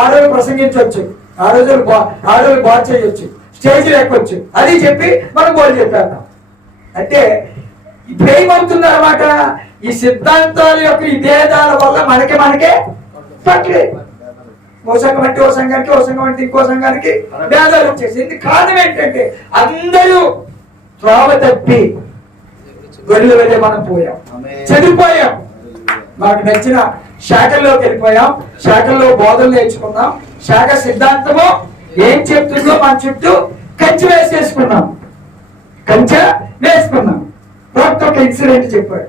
ఆడవాళ్ళు ప్రసంగించవచ్చు, ఆడవాళ్ళు బాగా చేయొచ్చు, స్టేజ్లో ఎక్కొచ్చు, అది చెప్పి మనం బోల్ చెప్పేద్దాం. అంటే ఇప్పుడు ఏమవుతుంది అనమాట, ఈ సిద్ధాంతాల యొక్క ఈ భేదాల వల్ల మనకే పట్టలేదు. ఓ సంఘం అంటే ఓ సంఘానికి, ఓ సంఘం అంటే ఇంకో సంఘానికి భేదాలు వచ్చేసి. కారణం ఏంటంటే అందరూ త్రోవ తప్పి గొర్రెల వెళ్ళే మనం పోయాం, చనిపోయాం. మనకు నచ్చిన శాఖల్లోకి వెళ్ళిపోయాం, శాఖల్లో బోధనలు నేర్చుకున్నాం, శాఖ సిద్ధాంతము ఏం చెప్తుందో మన చుట్టూ కంచె వేసుకున్నాం. ప్రవక్త ఒక ఇన్సిడెంట్ చెప్పాడు.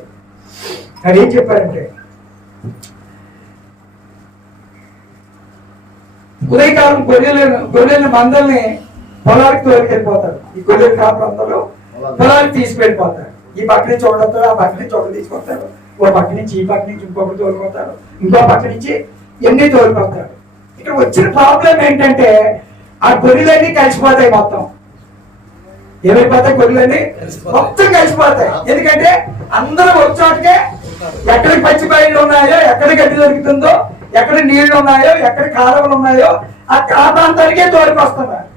అది ఏం చెప్పారంటే, ఉదయకాలం గొర్రెల మందల్ని పొలానికి తోలికెళ్ళిపోతారు. ఈ గొర్రెల కాపులు అందరూ పొలానికి తీసుకెళ్ళిపోతారు. ఈ పక్క నుంచి ఒకడొస్తారు, ఆ పక్క నుంచి ఒకటి తీసుకొస్తారు, ఓ పక్క నుంచి ఈ పక్క నుంచి ఇంకొకటి తోలిపోతారు, ఇంకో పక్క నుంచి ఎన్ని తోలిపోతారు. ఇక్కడ వచ్చిన ప్రాబ్లం ఏంటంటే ఆ గొర్రెలన్నీ కలిసిపోతాయి. మొత్తం ఏమైపోతాయి? గొర్రెలన్నీ మొత్తం కలిసిపోతాయి. ఎందుకంటే అందరూ వచ్చాకే ఎక్కడికి పచ్చి బయళ్ళు ఉన్నాయో, ఎక్కడ గడ్డి దొరుకుతుందో, ఎక్కడ నీళ్లు ఉన్నాయో, ఎక్కడ కాలువలు ఉన్నాయో ఆ ప్రాంతానికే తోలికొస్తున్నారు.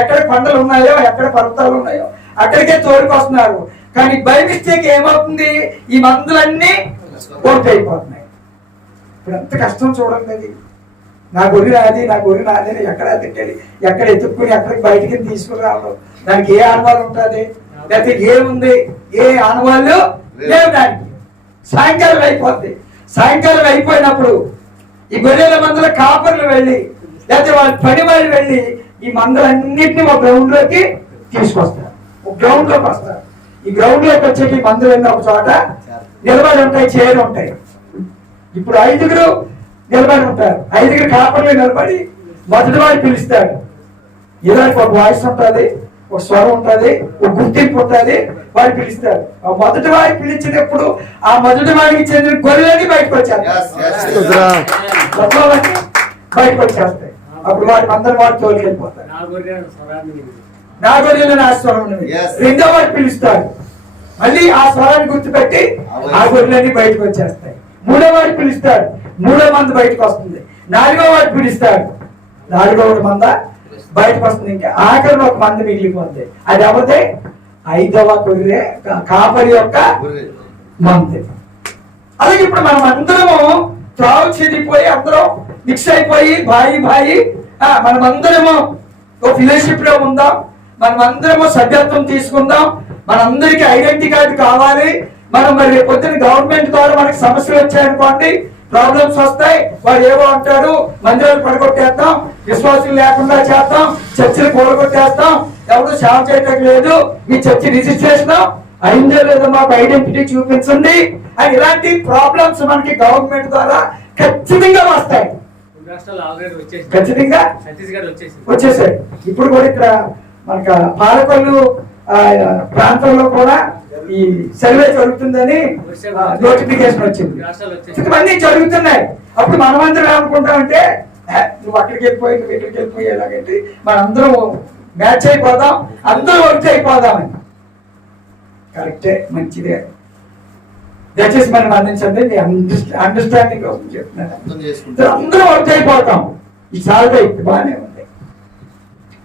ఎక్కడ కొండలు ఉన్నాయో, ఎక్కడ పర్వతాలు ఉన్నాయో అక్కడికే తోలికొస్తున్నారు. కానీ బై మిస్టేక్ ఏమవుతుంది, ఈ మందులన్నీ ఓట్ అయిపోతున్నాయి. ఇప్పుడు ఎంత కష్టం చూడండి. అది నా గొర్రె నాది అని ఎక్కడ తిట్టాలి, ఎక్కడ ఎత్తుక్కుని ఎక్కడికి బయటికి తీసుకుని రావడం. దానికి ఏ ఆనవాళ్ళు ఉంటుంది, లేకపోతే ఏముంది, ఏ ఆనవాళ్ళు లేవు దానికి. సాయంకాలం అయిపోద్ది. సాయంకాలం అయిపోయినప్పుడు ఈ గొర్రెల మందుల కాపర్లు వెళ్ళి, లేకపోతే వాళ్ళ పని వాళ్ళు వెళ్ళి ఈ మందులన్నింటినీ ఒక గ్రౌండ్ లోకి తీసుకొస్తారు. ఒక గ్రౌండ్ లోకి వస్తారు. ఈ గ్రౌండ్ లోకి వచ్చేకి మందులన్నీ ఒక చోట నిలబడి ఉంటాయి, చేరి ఉంటాయి. ఇప్పుడు 5గురు నిలబడి ఉంటారు. 5గురు కాపర్లు నిలబడి మొదటి వాడు పిలుస్తాడు. ఇలాంటి ఒక వాయిస్ ఉంటుంది, ఒక స్వరం ఉంటుంది, ఒక గుర్తింపు ఉంటుంది. వాడు పిలుస్తాడు. ఆ మొదటి వాడి పిలిచినప్పుడు ఆ మొదటి వాడికి చెందిన గొర్రెలన్నీ బయటకు వచ్చేస్తాయి. అప్పుడు వాడి అందరి వాడు తోలికెళ్ళిపోతారు. నా గొర్రెలు నా స్వరం. రెండో వాడు పిలుస్తాడు. మళ్ళీ ఆ స్వరాన్ని గుర్తుపెట్టి ఆ గొర్రెలన్నీ బయటకు వచ్చేస్తాయి. మూడో వాడు పిలుస్తాడు. మూడో మంది బయటకు వస్తుంది. నాలుగో వాడు పిలుస్తాడు. నాలుగో మంద బయటకు వస్తుంది. ఇంకా ఆఖరి ఒక మంది మిగిలిపోతుంది. అది ఎవరిదే? 5వ గొర్రె కాపరి యొక్క మంది. అలాగే ఇప్పుడు మనం అందరము త్రావు చెదిపోయి అందరం మిక్స్ అయిపోయి బాయి మనమందరము ఒక ఫెలోషిప్ లో ఉందాం, మనమందరము సభ్యత్వం తీసుకుందాం. మనందరికి ఐడెంటిటీ కార్డు కావాలి. మనం మరి రేపు పొద్దున గవర్నమెంట్ ద్వారా మనకి సమస్యలు వచ్చాయనుకోండి, ప్రాబ్లమ్స్ వస్తాయి. వాడు ఏవో అంటాడు, మందిరాలు పడగొట్టేస్తాం, విశ్వాసం లేకుండా చేస్తాం, చర్చిలు కూడగొట్టేస్తాం, ఎవరు సేవ చేయటం లేదు, మీ చర్చి రిజిస్ట్రేషన్ అయిందో లేదో మాకు ఐడెంటిటీ చూపించండి అని ఇలాంటి ప్రాబ్లమ్స్ మనకి గవర్నమెంట్ ద్వారా ఖచ్చితంగా వస్తాయి. ఖచ్చితంగా వచ్చేసాయి. ఇప్పుడు కూడా ఇక్కడ మనకు పాలకొల్లు ప్రాంతంలో కూడా ఈ సర్వే జరుగుతుందని నోటిఫికేషన్ వచ్చింది. ఇవన్నీ జరుగుతున్నాయి. అప్పుడు మనమందరం ఏమనుకుంటామంటే, నువ్వు అక్కడికి వెళ్ళిపోయి నువ్వు ఇక్కడికి వెళ్ళిపోయి ఎలాగంటే మనందరం మ్యాచ్ అయిపోదాం, అందరూ వర్క్ అయిపోదామని. కరెక్టే, మంచిదే. దయచేసి మనం అందించండి. అండర్స్టాండింగ్ కోసం చెప్తున్నాను. అందరూ వర్క్ అయిపోతాం. ఈ సాల్వ్ అయితే బాగానే ఉంది.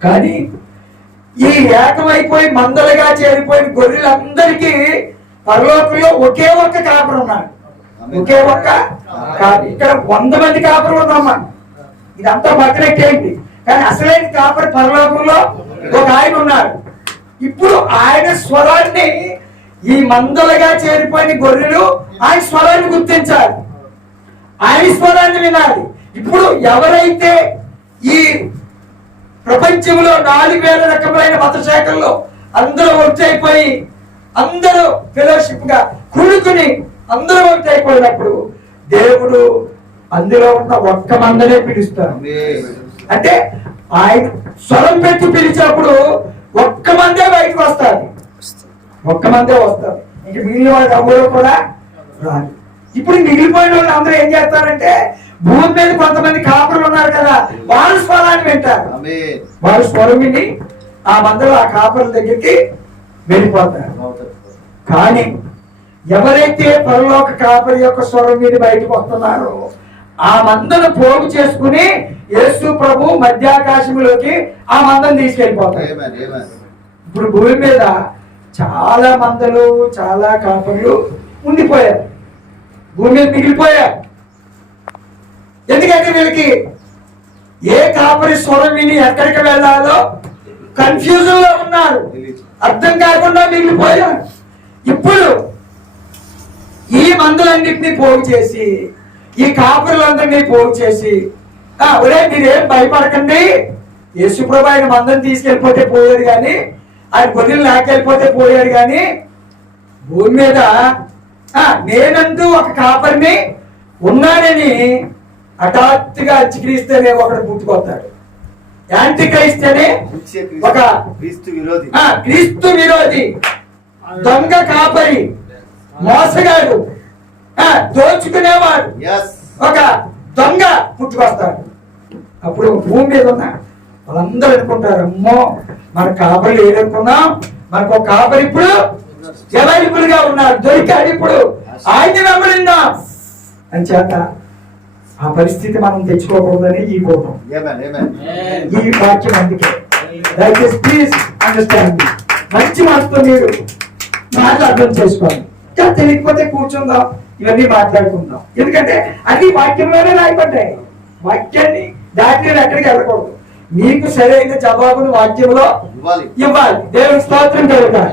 కానీ ఈ ఏకమైపోయి మందలుగా చేరిపోయిన గొర్రెలందరికీ పరలోకంలో ఒకే ఒక్క కాపరు ఉన్నాడు. ఒకే ఒక్క కాపరి. ఇక్కడ 100 మంది కాపరు ఉన్నామా, ఇదంతా పక్కనెక్కేంటి. కానీ అసలైన కాపరి పరలోకంలో ఒక ఆయన ఉన్నాడు. ఇప్పుడు ఆయన స్వరాన్ని ఈ మందలుగా చేరిపోయిన గొర్రెలు ఆయన స్వరాన్ని గుర్తించాలి, ఆయన స్వరాన్ని వినాలి. ఇప్పుడు ఎవరైతే ఈ ప్రపంచంలో 4000 రకములైన మత శాఖల్లో అందరూ ఒకటి అయిపోయి అందరూ ఫెలోషిప్ గా కూడుకుని అందరూ ఒకటి అయిపోయినప్పుడు దేవుడు అందులో ఉన్న ఒక్క మందనే పిలుస్తారు. అంటే ఆయన స్వరం పెట్టి పిలిచినప్పుడు ఒక్క మందే బయటకు వస్తారు, ఒక్క మందే వస్తారు. ఇంక మిగిలిన వాళ్ళు ఎవరు కూడా రాదు. ఇప్పుడు మిగిలిపోయిన వాళ్ళు అందరూ ఏం చేస్తారంటే, భూమి మీద కొంతమంది కాపురులు ఉన్నారు కదా, వాళ్ళ స్వరాన్ని వింటారు. వాళ్ళ స్వరం విని ఆ మందరు ఆ కాపురుల దగ్గరికి వెళ్ళిపోతారు. కానీ ఎవరైతే పరలోక కాపరి యొక్క స్వరం మీద బయటకు వస్తున్నారో ఆ మందను పోగు చేసుకుని యేసు ప్రభు మధ్యాకాశంలోకి ఆ మందను తీసుకెళ్ళిపోతారు. ఇప్పుడు భూమి మీద చాలా మందలు, చాలా కాపర్లు ఉండిపోయారు, భూమి మీద మిగిలిపోయారు. ఎందుకంటే వీళ్ళకి ఏ కాపరి స్వరం విని ఎక్కడికి వెళ్ళాలో కన్ఫ్యూజన్ లో ఉన్నారు, అర్థం కాకుండా మిగిలిపోయారు. ఇప్పుడు ఈ మందులన్నింటినీ పోగు చేసి, ఈ కాపురులందరినీ పోగు చేసి, ఒరే మీరేం భయపడకండి, యేసుప్రభు ఆయన మందని తీసుకెళ్ళిపోతే పోయాడు కానీ, ఆయన గొర్రెలు లాకెళ్ళిపోతే పోయాడు కానీ, భూమి మీద నేనంటూ ఒక కాపరిని ఉన్నాడని హఠాత్తుగా అంత్యక్రీస్తు అనే ఒకడు పుట్టుకొస్తాడు. యాంటిక్రైస్తు అనే ఒక క్రీస్తు విరోధి, దొంగ కాపరి, మోసగాడు, దోచుకునేవాడు, ఒక దొంగ పుట్టుకొస్తాడు. అప్పుడు భూమి మీద ఉన్న వాళ్ళందరూ అనుకుంటారు, అమ్మో మన కాపరి లేదనుకున్నాం, మనకు ఒక కాపరి ఇప్పుడు అవైలబుల్ గా ఉన్నాడు, దొరికాడు, ఇప్పుడు ఆయన వెంబడిందాం అని చేత ఆ పరిస్థితి మనం తెచ్చుకోకూడదని ఈ కోపం, ఈ వాక్యం. అందుకే దయచేసి ప్లీజ్ అండర్స్టాండ్, మంచి మనసుతో మీరు మాటలు అర్థం చేసుకోండి. తెలియకపోతే కూర్చుందాం, ఇవన్నీ మాట్లాడుకుందాం. ఎందుకంటే అన్ని వాక్యంలోనే రాయబడ్డాయి, వాక్యాన్ని దాటి ఎక్కడికి వెళ్ళకూడదు. మీకు సరైన జవాబును వాక్యంలో ఇవ్వాలి. దేవుని స్తోత్రం కలుగుతారు.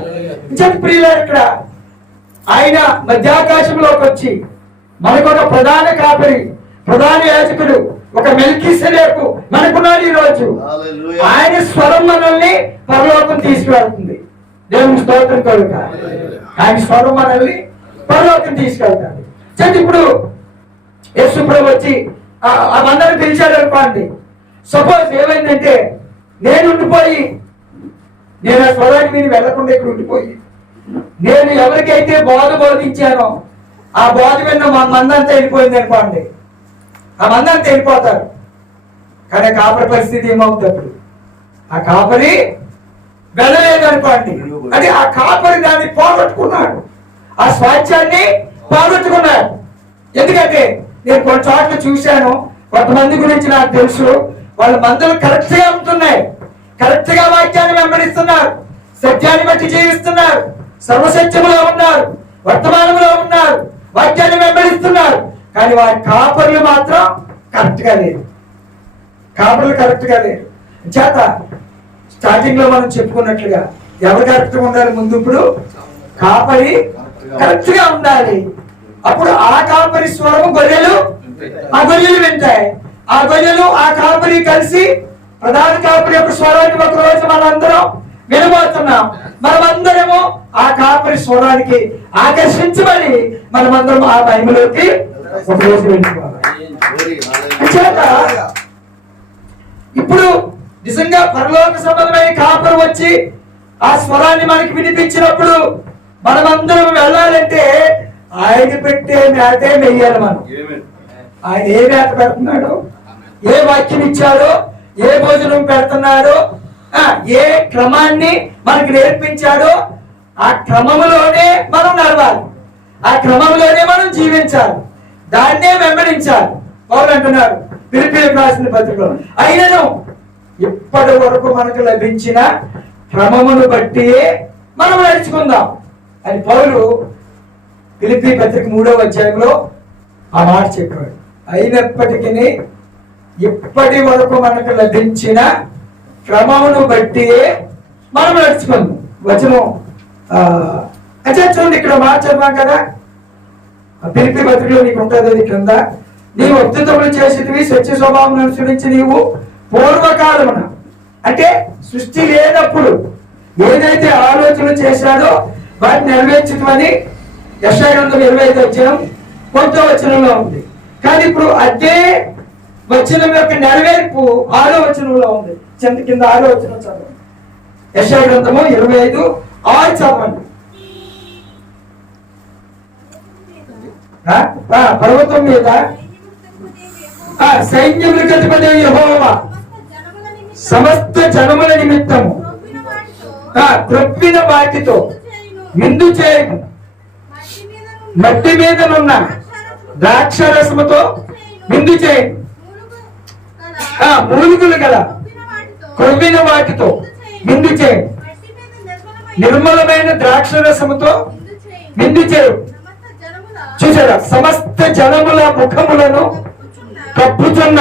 ప్రియులారు, ఇక్కడ ఆయన మధ్యాకాశంలోకి వచ్చి మనకు ఒక ప్రధాన కాపరి, ప్రధాన యాజకుడు, ఒక మెల్కీసెదెకు మనకున్నాడు. ఈ రోజు ఆయన స్వరం మనల్ని పరలోకం తీసుకువెళ్తుంది. దేవుని స్తోత్రం కలుగుతారు. ఆయన స్వరం మనల్ని పరలోకం తీసుకెళ్తాడు. ఇప్పుడు యేసు ప్రభు వచ్చి అందరిని పిలిచాడు అనుకోండి. సపోజ్ ఏమైందంటే, నేను ఉండిపోయి, నేను ఆ స్వరాన్ని మీరు వెళ్లకుండా ఇక్కడ ఉండిపోయి, నేను ఎవరికైతే బోధించానో ఆ బోధ విన్న మా మందంతా వెళ్ళిపోయింది అనుకోండి, ఆ మందంతా వెళ్ళిపోతారు. కానీ కాపరి పరిస్థితి ఏమవుతుంది? అప్పుడు ఆ కాపరి వెళ్ళలేదు అనుకోండి, అది ఆ కాపరి దాన్ని పోగొట్టుకున్నాడు, ఆ స్వాస్థ్యాన్ని పోగొట్టుకున్నాడు. ఎందుకంటే నేను కొన్ని చోట్ల చూశాను, కొంతమంది గురించి నాకు తెలుసు, వాళ్ళ మందులు కరెక్ట్ గా ఉంటున్నాయి, కరెక్ట్ గా వాక్యాన్ని వెంబడిస్తున్నారు, సత్యాన్ని బట్టి జీవిస్తున్నారు, సర్వసత్యములో ఉన్నారు, వర్తమానంలో ఉన్నారు, వాక్యాన్ని వెంబడిస్తున్నారు. కానీ వారి కాపర్లు మాత్రం కరెక్ట్ గా లేరు, కాపర్లు కరెక్ట్ గా లేరు. చేత స్టార్టింగ్ లో మనం చెప్పుకున్నట్లుగా ఎవరు కరెక్ట్ గా ఉండాలి? ముందు ఇప్పుడు కాపరి కరెక్ట్ గా ఉండాలి. అప్పుడు ఆ కాపరి స్వరము గొర్రెలు ఆ గొర్రెలు వింటాయి. ఆ గొర్రెలు ఆ కాపరి కలిసి ప్రధాన కాపరి యొక్క స్వరాన్ని ఒక రోజు మనందరం వినబోతున్నాం. మనమందరము ఆ కాపరి స్వరానికి ఆకర్షించబడి మనమందరం ఆ మహిమలోకి ఒక రోజు వెళ్ళిపోవాలి. ఇప్పుడు నిజంగా పరలోక సంబంధమైన కాపరి వచ్చి ఆ స్వరాన్ని మనకి వినిపించినప్పుడు మనమందరం వెళ్ళాలంటే ఆయన పెట్టే మేటే వెయ్యాలి. మనం ఆయన ఏ మేట పెడుతున్నాడో, ఏ వాక్యం ఇచ్చాడో, ఏ భోజనం పెడుతున్నాడో, ఏ క్రమాన్ని మనకి నేర్పించాడో ఆ క్రమంలోనే మనం నడవాలి, ఆ క్రమంలోనే మనం జీవించాలి, దాన్నే వెంబడించాలి. పౌలు అంటున్నాడు ఫిలిప్పీయులకు రాసిన పత్రికలో, అయినను ఇప్పటి వరకు మనకు లభించిన క్రమమును బట్టి మనం నడుచుకుందాం అని పౌలు ఫిలిప్పీ పత్రిక 3వ అధ్యాయంలో ఆ మాట చెప్పాడు. అయినప్పటికీ ఇప్పటి వరకు మనకు లభించిన క్రమమును బట్టి మనం నడుచుకుందాం. వచనం చూడండి, ఇక్కడ మాట చదివాం కదా, ఫిలిప్పీ పత్రికలో నీకు ఉంటుంది అది క్రింద, నీవు అద్భుతములు చేసేటివి సత్య స్వభావం అనుసరించి నీవు పూర్వకాలమున, అంటే సృష్టి లేనప్పుడు ఏదైతే ఆలోచనలు చేశాడో వాటిని నెరవేర్చమని యెషయా గ్రంథం 25వ అధ్యాయం 1వ వచనంలో ఉంది. కానీ ఇప్పుడు అదే వచనం యొక్క నెరవేర్పు 6వ వచనంలో ఉంది. కింద 6వ వచనం చదవండి. యెషయా గ్రంథము 25:6 చదవండి. పర్వతం మీద సైన్యములకు అధిపతి యెహోవా సమస్త జనముల నిమిత్తము త్రొప్పిన వాటితో విందు చేయము, మట్టి మీదనున్న ద్రాక్షరసముతో విందు చేయి. మూలుగులు కదా కొవ్విన వాటితో విందు చేయి. నిర్మలమైన ద్రాక్ష రసముతో విందు చేయు. చూసారా, సమస్త జనముల ముఖములను కప్పుచున్న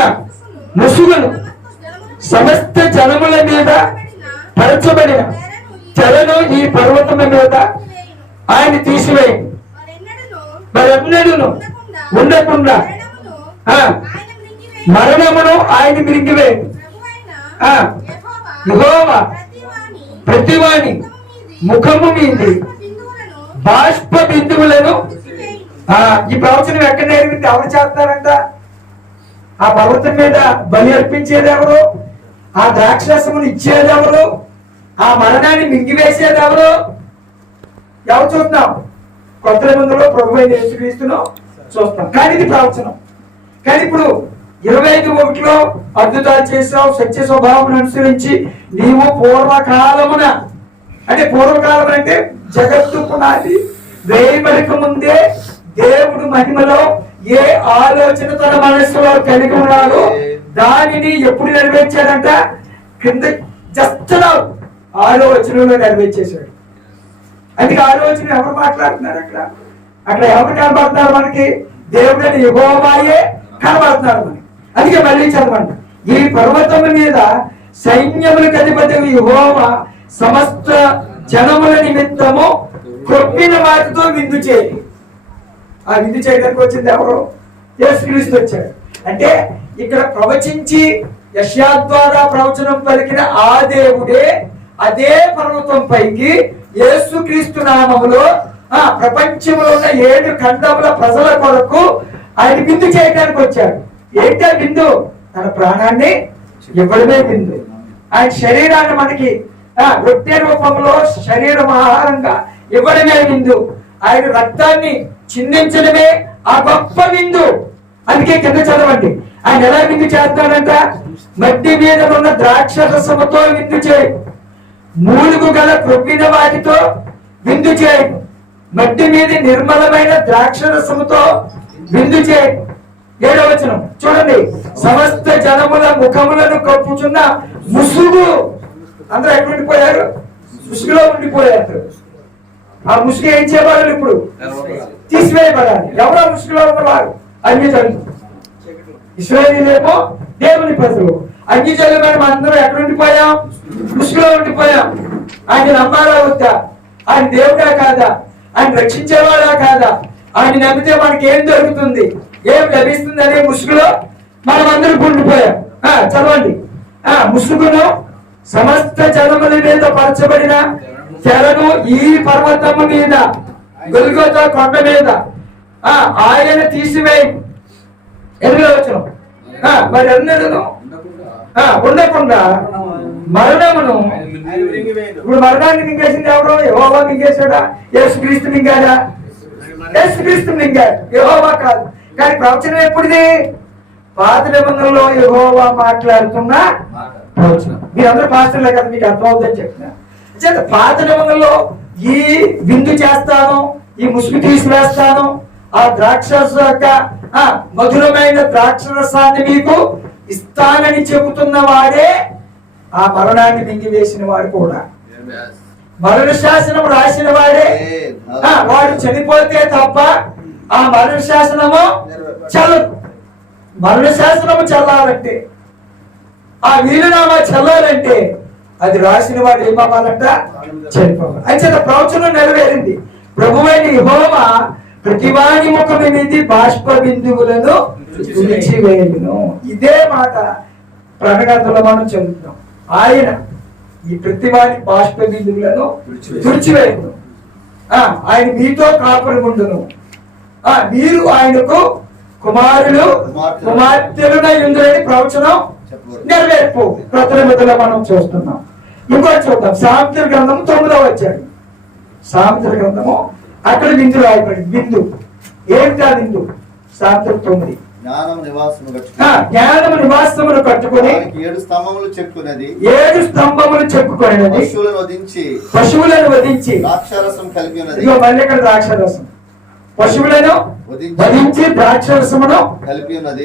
ముసుగును సమస్త జనముల మీద పరచబడిన తెరను ఈ పర్వతము మీద ఆయన తీసివేయి. మరెన్నడూను ఉండకుండా మరణమును ఆయన మిరిగివేయి. యెహోవా ప్రతివాని ముఖము మీది బాష్ప బిందువులను. ఈ ప్రవచనం ఎక్కడ నేర్పింది? ఎవరు చేస్తారంట? ఆ పర్వతం మీద బలి అర్పించేది ఎవరు? ఆ ద్రాక్షరసమును ఇచ్చేది ఎవరు? ఆ మరణాన్ని మింగివేసేది ఎవరు? ఎవరు చూస్తున్నాం? కొత్త నిబంధనలో ప్రభువైన యేసుక్రీస్తును చూస్తాం. కానీ ఇది ప్రవచనం. కానీ ఇప్పుడు 25:1 అద్భుతాలు చేసావు, సత్య స్వభావం అనుసరించి నీవు పూర్వకాలమున, అంటే పూర్వకాలం అంటే జగత్తు పునాది వేయబడక ముందే దేవుడు మహిమలో ఏ ఆలోచన తన మనస్సులో కలిగి ఉన్నాడో దానిని ఎప్పుడు నెరవేర్చాడంట? కింద జస్ట్ ఆలోచనలో నెరవేర్చేశాడు. అందుకే ఆలోచన ఎవరు మాట్లాడుతున్నారు? అక్కడ ఎవరు కనబడుతున్నారు మనకి? దేవుడని యెహోవాయే కనబడుతున్నారు మనకి. అందుకే మళ్ళీ చదవండి. ఈ పర్వతం మీద సైన్యములకు అధిపతి యెహోవా సమస్త జనముల నిమిత్తము క్రొప్పిన వాటితో విందు చేయి. ఆ విందు చేయడానికి వచ్చింది ఎవరు? యేసుక్రీస్తు వచ్చాడు. అంటే ఇక్కడ ప్రవచించి యెషయా ద్వారా ప్రవచనం పలికిన ఆ దేవుడే అదే పర్వతం పైకి యేసుక్రీస్తు నామములో ప్రపంచంలో ఉన్న 7 ఖండముల ప్రజల కొరకు ఆయన విందు చేయడానికి వచ్చాడు. ఏంటి ఆ విందు? తన ప్రాణాన్ని ఇవ్వడమే విందు. ఆయన శరీరాన్ని మనకి రొట్టె రూపంలో శరీరం ఆహారంగా ఇవ్వడమే విందు. ఆయన రక్తాన్ని చిందించడమే ఆ గొప్ప విందు. అందుకే కింద చదవండి, ఆయన ఎలా విందు చేస్తాడంట? మట్టి మీద ఉన్న ద్రాక్ష రసముతో విందు చేయి. మూలుగు గల క్రొవ్విన వాటితో విందు చేయి. మట్టి మీద నిర్మలమైన ద్రాక్ష రసముతో విందు చేయి. 7వ వచనం చూడండి. సమస్త జనముల ముఖములను కప్పుచున్న ముసుగు. అందరూ ఎక్కడ ఉండిపోయారు? ముసుగులో ఉండిపోయారు. ఆ ముసుగు ఏం చేయబడాలి? ఇప్పుడు తీసివేయబడాలి. ఎవరో ముసుగులో ఉన్నవారు? అన్యజనులు. ఇశ్రాయేలీయులేమో దేవుని ప్రజలు. అన్యజనులు మనం అందరూ ఎక్కడ ఉండిపోయాం? ముసుగులో ఉండిపోయాం. ఆయన నమ్మాలా వద్దా? ఆయన దేవుడా కాదా? ఆయన రక్షించేవాడా కాదా? ఆయన నమ్మితే మనకి ఏం దొరుకుతుంది, ఏం లభిస్తుంది అనే ముసుగులో మనం అందరూ ఉండిపోయాం. చదవండి. ముసుగును సమస్త జనముల మీద పరచబడిన తెరను ఈ పర్వతము మీద గొల్గొతా కొండ మీద ఆయన తీసివేయి. 8వ వచనం. మరి అన్నడును ఉండకుండా మరణమును. ఇప్పుడు మరణాన్ని మింగేసింది ఎవరు? యెహోవా మింగేశాడా? యేసుక్రీస్తు మింగాడా? యేసుక్రీస్తు మింగాడు, యెహోవా కాదు. కానీ ప్రవచనం ఎప్పుడుది? పాత నిబంధనలో యెహోవా మాట్లాడుతున్న ప్రవచనం. మీరందరూ పాస్టర్లే కదా, మీకు అర్థమవుతుందని చెప్తున్నా. పాత నిబంధనలో ఈ విందు చేస్తాను, ఈ ముసుగు తీసివేస్తాను, ఆ ద్రాక్షరస యొక్క మధురమైన ద్రాక్షరసాన్ని మీకు ఇస్తానని చెబుతున్న వాడే ఆ మరణాన్ని మింగివేసిన వాడు కూడా. మరణ శాసనం రాసిన వాడే. వాడు చనిపోతే తప్ప ఆ మరణ శాసనము చల్లదు. మరణ శాసనము చల్లాలంటే, ఆ వీలునామా చల్లాలంటే అది రాసిన వాడు ఏమవ్వాలంట? చనిపోవాలి. అయితే ప్రవచనం నెరవేరింది. ప్రభువైన యెహోవా ప్రతివాని ముఖం మీద బాష్ప బిందువులను తుడిచివేయును. ఇదే మాట ప్రకటనలో మనం చదువుతున్నాం. ఆయన ఈ ప్రతివాని బాష్ప బిందువులను తుడిచివేయును. ఆయన మీతో కాపురం ఉండును. మీరు ఆయనకు కుమారులు కుమార్తెలుగా ఉందని ప్రవచనం నెరవేర్పు కొత్త నిబంధనలో మనం చూస్తున్నాం. ఇంకోటి చూద్దాం. సామెతల గ్రంథము 9వ అధ్యాయం. సామెతల గ్రంథము అక్కడ బిందు రాయబడింది. బిందు ఏంటా బిందు? సామెతలు 9. జ్ఞానము నివాసమును కట్టుకుని 7 స్తంభములు చెక్కున్నది. 7 స్తంభములు చెక్కుకొనినది. పశువులను వధించి ద్రాక్షారసం కలిగి ఉన్నది. ఇదిగో మళ్ళీ ఇక్కడ ద్రాక్షారసం. పశువులను వధించి ద్రాక్షరసమును కలిపి ఉన్నది.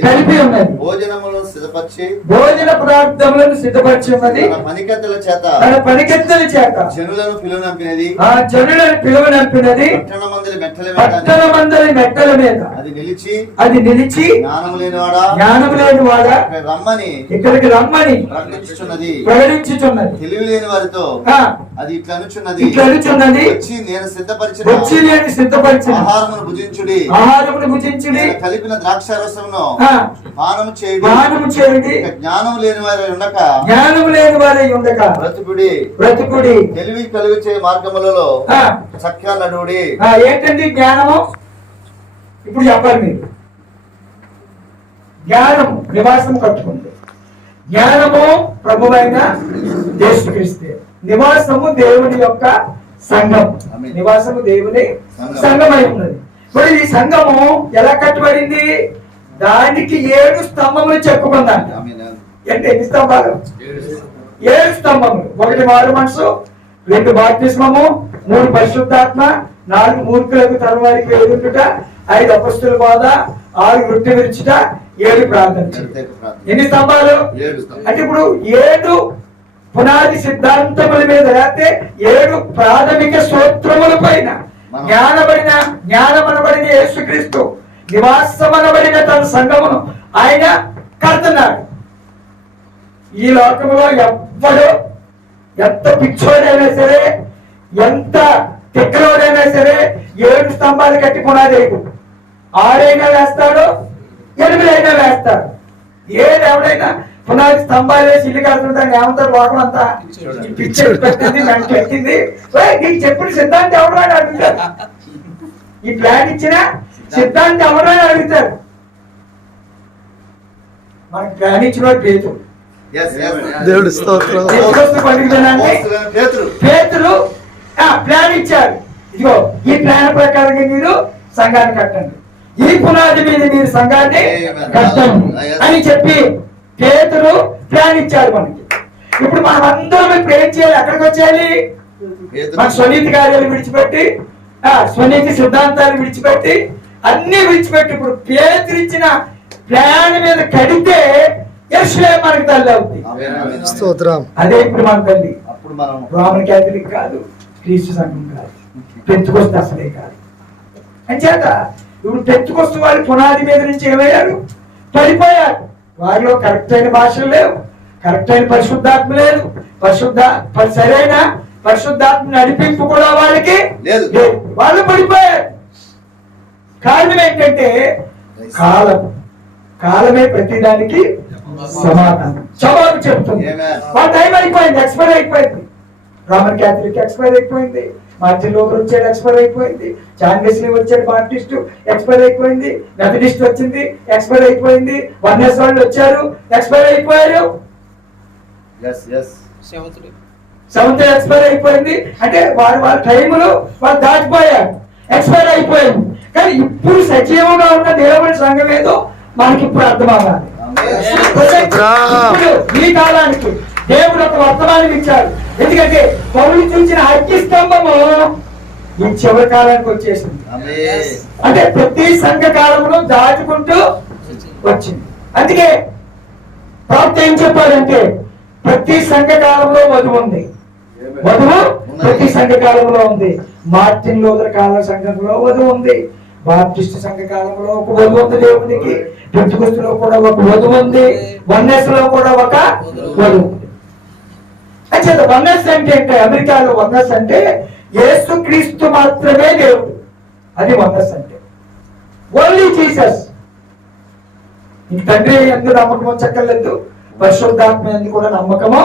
భోజనములను సిద్ధపరిచి భోజన పదార్థములను సిద్ధపరిచి ఉన్నది. తన పనికత్తెల చేత జనులను పిలువనంపినది. పట్టణ మందలి మెట్టల మీద అది నిలిచి జ్ఞానము లేనివాడా ఇక్కడికి రమ్మని ప్రకటించుచున్నది. తెలివి లేని వారితో అది ఇట్లా అనుచున్నది. వచ్చి నేను సిద్ధపరిచిన ఆహారమును భుజించుడి. కలిపిన ద్రాక్ష రసమును పానము చేయుడి. జ్ఞానము లేని వారై ఉండక బ్రతుకుడి. తెలివి కలిగించే మార్గములలో చక్కగా నడువుడి. ఏంటండి జ్ఞానము? ఇప్పుడు చెప్పాలి మీరు. జ్ఞానము నివాసం కట్టుకుంది. జ్ఞానము ప్రభువైన యేసుక్రీస్తే. నివాసము దేవుని యొక్క సంఘం. నివాసము దేవుని సంఘమై ఉన్నది. ఇప్పుడు ఈ సంఘము ఎలా కట్టుబడింది? దానికి 7 స్తంభములు చెప్పుకుందాం. అంటే ఎన్ని స్తంభాలు? 7 స్తంభములు. 1 మారు మనసు, 2 బాప్తిస్మము, 3 పరిశుద్ధాత్మ, 4 మూర్ఖులకు తరువారికి ఎదురుట, 5 అపొస్తలుల బోధ, 6 వృత్తి విరుచుట, 7 ప్రార్థన. ఎన్ని స్తంభాలు? అంటే ఇప్పుడు 7 పునాది సిద్ధాంతముల మీద, లేకపోతే 7 ప్రాథమిక సూత్రముల పైన జ్ఞానమనబడిన యేసుక్రీస్తు నివాసమనబడిన తన సంఘమును ఆయన కడుతున్నాడు. ఈ లోకంలో ఎవ్వడు ఎంత పిచ్చోడైనా సరే, ఎంత తిక్కలోడైనా సరే 7 స్తంభాలు కట్టి పునాది వేయకు. 6 అయినా వేస్తాడు, 8 అయినా వేస్తాడు. ఎవడైనా పునాది స్తంభాలు వేసి ఇల్లు కడుతుంటాను ఏమంటారు? లోకం అంతా పిచ్చి పెట్టింది, మెంట పెట్టింది. నీకు చెప్పిన సిద్ధాంతం ఎవడని అడుగుతారు. ఈ ప్లాన్ ఇచ్చిన సిద్ధాంతం ఎవడని అడుగుతారు. మనకి ప్లాన్ ఇచ్చిన పేతురు. పేతురు ప్లాన్ ఇచ్చారు. ఇదిగో ఈ ప్లాన్ ప్రకారంగా మీరు సంఘాన్ని కట్టండి, ఈ పునాది మీద మీరు సంఘాన్ని కట్టండి అని చెప్పి పేతురు ప్లాన్ ఇచ్చారు మనకి. ఇప్పుడు మనం అందరం ఇప్పుడు ఏం చేయాలి? ఎక్కడికి వచ్చేయాలి? మన స్వనీతి కార్యాలు విడిచిపెట్టి, స్వనీతి సిద్ధాంతాలు విడిచిపెట్టి, అన్ని విడిచిపెట్టి ఇప్పుడు పేతురు ఇచ్చిన ప్లాన్ మీద కడితే యెరూషలేము మనకి తల్లి అవుతుంది. అదే ఇప్పుడు మన తల్లి. రోమన్ క్యాథలిక్ కాదు, క్రీస్తు సంఘం కాదు, పెంతుకొస్తే అసలే కాదు. అంచేత ఇప్పుడు పెంతుకొస్తు వాళ్ళు పునాది మీద నుంచి ఏమయ్యారు? పడిపోయారు. వారిలో కరెక్ట్ అయిన భాషలు లేవు, కరెక్ట్ అయిన పరిశుద్ధాత్మ లేదు, సరైన పరిశుద్ధాత్మ నడిపింపు కూడా వాళ్ళకి లేదు. వాళ్ళు పడిపోయారు. కారణం ఏంటంటే కాలమే ప్రతిదానికి జవాబు చెప్తుంది. వాళ్ళ టైం అయిపోయింది, ఎక్స్పైర్ అయిపోయింది. రోమన్ క్యాథలిక్ ఎక్స్పైర్ అయిపోయింది, మార్టిన్ లూథర్ వచ్చాడు, ఎక్స్పైర్ అయిపోయింది. జాన్ వెస్లీ వచ్చాడు, బాప్టిస్ట్ ఎక్స్పైర్ అయిపోయింది. మెథడిస్ట్ వచ్చింది, ఎక్స్పైర్ అయిపోయింది. వన్నెస్ వాళ్ళు వచ్చారు, ఎక్స్పైర్ అయిపోయారు. సెవెంత్ ఎక్స్పైర్ అయిపోయింది. అంటే వాళ్ళ టైములు వాళ్ళు దాటిపోయారు, ఎక్స్పైర్ అయిపోయింది. కానీ ఇప్పుడు సజీవంగా ఉన్న దేవుడి సంఘం ఏదో మనకి ఇప్పుడు అర్థం అవ్వాలి. ఈ కాలానికి దేవుడు ఒక వర్తమానం ఇచ్చాడు. ఎందుకంటే పౌలు చూసిన అగ్ని స్తంభము ఈ చివరి కాలానికి వచ్చేసింది. అంటే ప్రతి సంఘ కాలంలో దాటుకుంటూ వచ్చింది. అందుకే ప్రవక్త ఏం చెప్పాడంటే ప్రతి సంఘ కాలంలో వధువు ఉంది. వధువు ప్రతి సంఘ కాలంలో ఉంది. మార్టిన్ లూథర్ కాల సంఘంలో వధువు ఉంది, బాప్టిస్ట్ సంఘ కాలంలో ఒక వధువు ఉంది దేవునికి, పెంతెకొస్తులో కూడా ఒక వధువు ఉంది, వన్నెస్ లో కూడా ఒక వధువు ఉంది. అంటే వన్నెస్ అంటే అమెరికాలో వన్నెస్ అంటే యేసుక్రీస్తు మాత్రమే దేవుడు. అది వన్నెస్ అంటే ఓన్లీ జీసస్. ఇంక తండ్రి ఎందుకు నమ్మకం ఉంచక్కర్లేదు, పరిశుద్ధాత్మ ఎందుకు కూడా నమ్మకము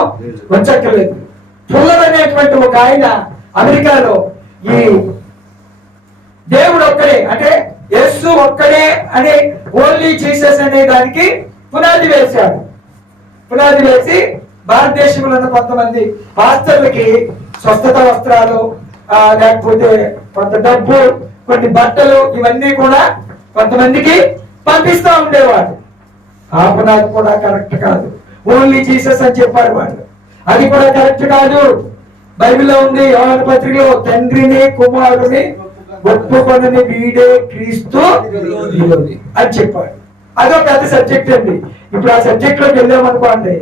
ఉంచక్కర్లేదు. ఫుల్లర్ అనేటువంటి ఒక ఆయన అమెరికాలో ఈ దేవుడు ఒక్కడే, అంటే యేసు ఒక్కడే అనే ఓన్లీ జీసస్ అనే దానికి పునాది వేశాడు. పునాది వేసి భారతదేశంలో ఉన్న కొంతమంది పాస్టర్లకి స్వస్థత వస్త్రాలు, లేకపోతే కొంత డబ్బు, కొన్ని బట్టలు, ఇవన్నీ కూడా కొంతమందికి పంపిస్తూ ఉండేవాడు. ఆ పునాది కూడా కరెక్ట్ కాదు. ఓన్లీ జీసస్ అని చెప్పారు వాళ్ళు. అది కూడా కరెక్ట్ కాదు. బైబిల్లో ఉంది, యోహాను పత్రికలో తండ్రిని కుమారుని ఒప్పుకొనని వీడే క్రీస్తు విరోధి అని చెప్పాడు. అదో పెద్ద సబ్జెక్ట్ అండి. ఇప్పుడు ఆ సబ్జెక్ట్ లోకి వెళ్ళామనుకోండి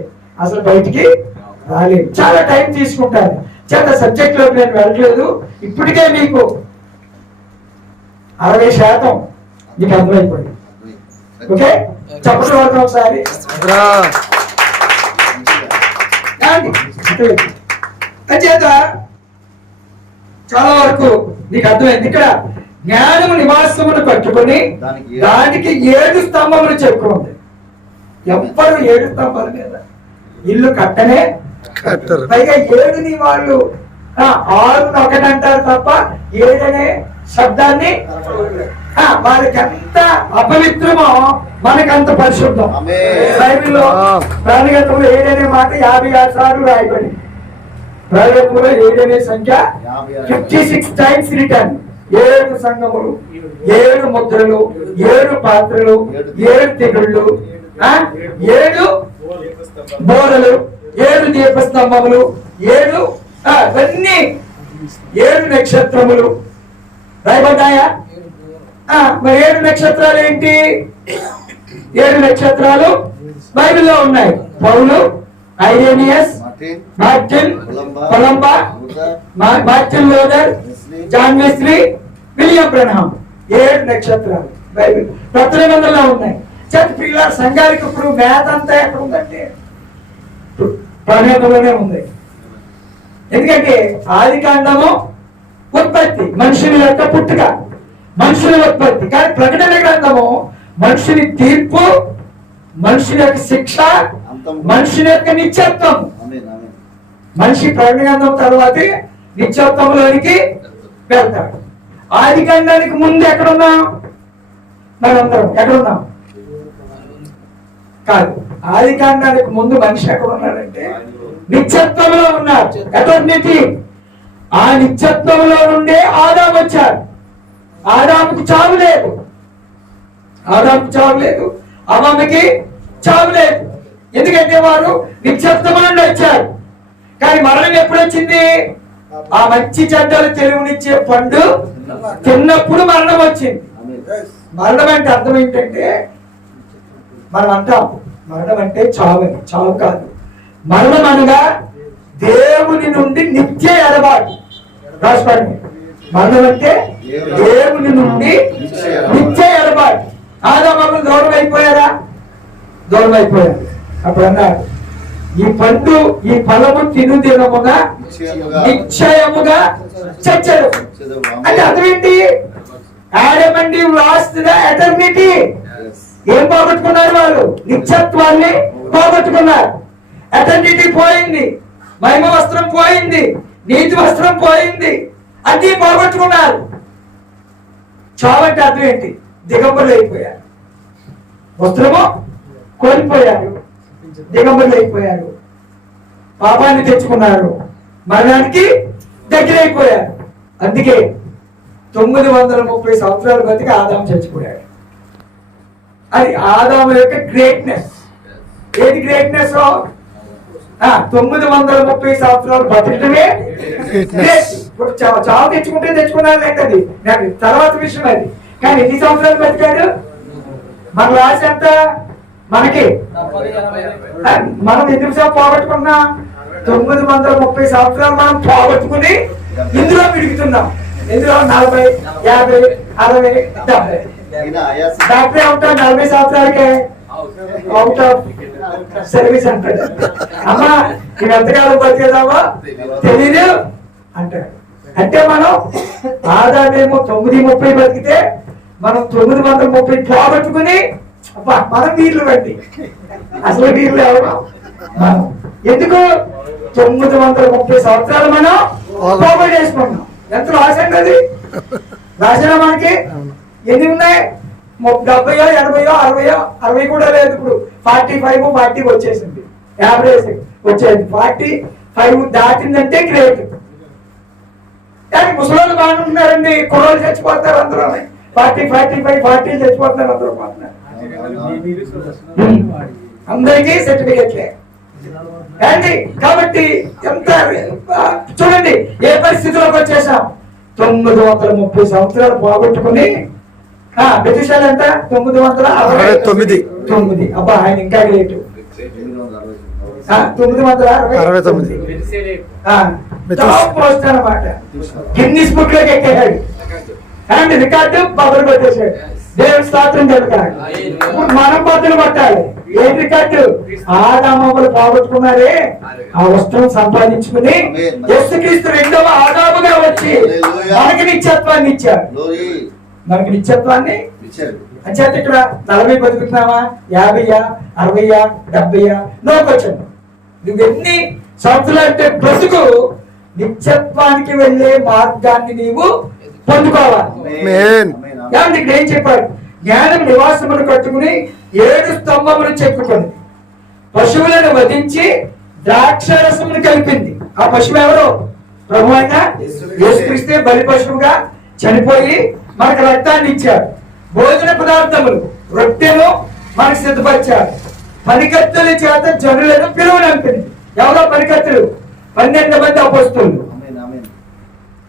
అసలు బయటికి రాలేదు, చాలా టైం తీసుకుంటారు. చేత సబ్జెక్ట్ లోకి నేను వెళ్ళలేదు. ఇప్పటికే మీకు 60% మీకు అర్థమైపోయింది. ఓకే, చెప్పడం వరకు ఒకసారి చేత చాలా వరకు నీకు అర్థమైంది. ఇక్కడ జ్ఞానము నివాసమును కట్టుకొని దానికి 7 స్తంభములు చెప్పుకోండి. ఎవ్వరు 7 స్తంభాల మీద ఇల్లు కట్టనే పైగా 7ని వాళ్ళు 6 ఒకటి అంటారు తప్ప 7 అనే శబ్దాన్ని వాళ్ళకి ఎంత అపవిత్రమో మనకంత పరిశుద్ధం. బైబిల్లో ప్రాణగతంలో 7 అనే మాట 56 సార్లు రాయబడి, ప్రాణగతంలో 7 అనే సంఖ్య 56 టైమ్స్ రిటర్న్. 7 సంఘములు, 7 ముద్రలు, 7 పాత్రలు, 7 తెగుళ్ళు, 7 బోరలు, 7 దీపస్తంభములు, 7 ఇవన్నీ 7 నక్షత్రములు రాయబడ్డాయా? మరి 7 నక్షత్రాలు ఏంటి? 7 నక్షత్రాలు బైబిల్లో ఉన్నాయి. పౌలు, Irenaeus, Martin Columba, Martin Luther, John Wesley, William Branham. 7 నక్షత్రాలు బైబిల్ కొత్త నిబంధనలో ఉన్నాయి. పిల్లల సంఘానికి ఇప్పుడు మేత అంతా ఎక్కడ ఉందంటే ప్రణేతంలోనే ఉంది. ఎందుకంటే ఆది కాండము ఉత్పత్తి, మనుషుని యొక్క పుట్టుక, మనుషుల ఉత్పత్తి. కానీ ప్రకటన గ్రంథము మనుషుని తీర్పు, మనుషుని యొక్క శిక్ష, మనుషుని యొక్క నిత్యత్వం. మనిషి ప్రకటన గ్రంథం తర్వాతే నిత్యత్వంలోనికి వెళ్తాడు. ఆది కాండానికి ముందు ఎక్కడున్నాం మనందరం? ఎక్కడున్నాం? కాదు, ఆది కాండానికి ముందు మనిషి ఎక్కడ ఉన్నాడంటే నిత్యత్వంలో ఉన్నాడు. ఎటర్నిటీ. ఆ నిత్యత్వంలో నుండే ఆదాము వచ్చాడు. ఆదాముకి చావు లేదు, ఆదాముకి చావు లేదు, అమ్మకి చావు లేదు. ఎందుకంటే వారు నిత్యత్వం నుండి వచ్చారు. కానీ మరణం ఎప్పుడు వచ్చింది? ఆ మంచి చెడ్డలు తెలుగునిచ్చే పండు తిన్నప్పుడు మరణం వచ్చింది. మరణం అంటే అర్థం ఏంటంటే, మనం అంటాం మరణం అంటే చావు అని. చావు కాదు. మరణం అనగా దేవుని నుండి నిత్య ఎడబాటు. రాసుకోండి, మరణం అంటే దేవుని నుండి నిత్య ఎడబాటు. ఆదాము దూరం అయిపోయారా? దూరం అయిపోయారు. అప్పుడు అన్నాడు, ఈ పండు, ఈ ఫలము తిను దినముగా నిశ్చయముగా చచ్చరు. అంటే అర్థం ఏంటి? Adam and Eve last the eternity. ఏం పోగొట్టుకున్నారు వాళ్ళు? నిత్యత్వాన్ని పోగొట్టుకున్నారు. ఎటర్నిటీ పోయింది, మహిమ వస్త్రం పోయింది, నీతి వస్త్రం పోయింది, అన్ని పోగొట్టుకున్నారు. చావంటే అర్థం ఏంటి? దిగంబరులు అయిపోయారు. వస్త్రము కోల్పోయారు, దిగంబరులు అయిపోయారు, పాపాన్ని తెచ్చుకున్నారు, మరణానికి దగ్గరైపోయారు. అందుకే 930 సంవత్సరాల బతికి ఆదాము చచ్చిపోయాడు. అది ఆదాము యొక్క గ్రేట్నెస్. ఏది గ్రేట్నెస్? 930 సంవత్సరాలు బతకటమే గ్రేట్. ఇప్పుడు చావు తెచ్చుకున్నాను లేక అది నాకు తర్వాత విషయం అది. కానీ ఎన్ని సంవత్సరాలు బతికాడు? మన రాశి ఎంత? మనకి మనం ఎందుకు సేపు పోగొట్టుకున్నా? 930 సంవత్సరాలు మనం పోగొట్టుకుని ఇందులో విడుగుతున్నాం. ఇందులో 40, 50, 60, 70. డాక్టర్ ఉంటాడు 40 సంవత్సరాలకే అవుట్ ఆఫ్ సర్వీస్ అంటాడు. అమ్మా నేను ఎంతకాలం బతికేదామా తెలీదు అంటాడు. అంటే మనం ఆదామేమో 930 బతికితే మనం 930 పోగొట్టుకుని మనం వీళ్ళు బట్టి అసలు వీళ్ళు ఎవరు మనం. ఎందుకు? 930 సంవత్సరాలు మనం పోగొట్టేసుకున్నాం. ఎంత రాశాం అది? రాసిన మనకి ఎన్ని ఉన్నాయి? 70, 80, 60, 60 కూడా లేదు. ఇప్పుడు 45, 40 వచ్చేసింది. యావరేజ్ వచ్చేది 45 దాటిందంటే గ్రేట్. కానీ ముసలోళ్ళు బాగుంటున్నారండి, కుర్రోళ్ళు చచ్చిపోతారు అందరూ. 40, 45, 40 చచ్చిపోతున్నారు అందరూ. అందరికీ సర్టిఫికెట్లే అండి. కాబట్టి ఎంత చూడండి ఏ పరిస్థితిలోకి వచ్చేసాం. 930 సంవత్సరాలు పోగొట్టుకుని మెతుషాల ఎంత 969. అబ్బా ఆయన ఇంకా గ్రేట్. 969 అన్నమాట. గిన్నిస్ బుక్ లోకి ఎక్కేశాడు అండ్ రికార్డు బదులు పెట్టేశాడు. దేవుని స్తోత్రం జరుగుతాడు. ఇప్పుడు మనం బదులు పట్టాలి. ఏ రికార్డు? ఆదామములు పోగొట్టుకున్నారే ఆ వస్త్రం సంపాదించుకుని యేసుక్రీస్తు రెండవ ఆదాముగా వచ్చి మనకి నిత్యత్వాన్ని ఇచ్చాడు. మనకి నిత్యత్వాన్ని అంచేత ఇక్కడ 40 బతుకుతున్నావా, 50, 60, 70 నోకొచ్చాను. నువ్వు ఎన్ని సంవత్సరాలు అంటే బ్రతుకు నిత్యత్వానికి వెళ్ళే మార్గాన్ని నీవు పొందుకోవాలి. ఇక్కడ ఏం చెప్పాడు? జ్ఞానం నివాసమును కట్టుకుని 7 స్తంభములు చెక్కుకొని పశువులను వధించి ద్రాక్షరసమును కలిపింది. ఆ పశువు ఎవరు? ప్రభు అయిన యేసుక్రీస్తే బలి పశువుగా చనిపోయి మనకు రక్తాన్ని ఇచ్చాడు. భోజన పదార్థములు రొట్టెలు మనకు సిద్ధపరిచాడు. పనికత్తుల చేత జనులను పిలువనంపింది. ఎవరో పనికత్తులు? 12 మంది అపోస్తలులు.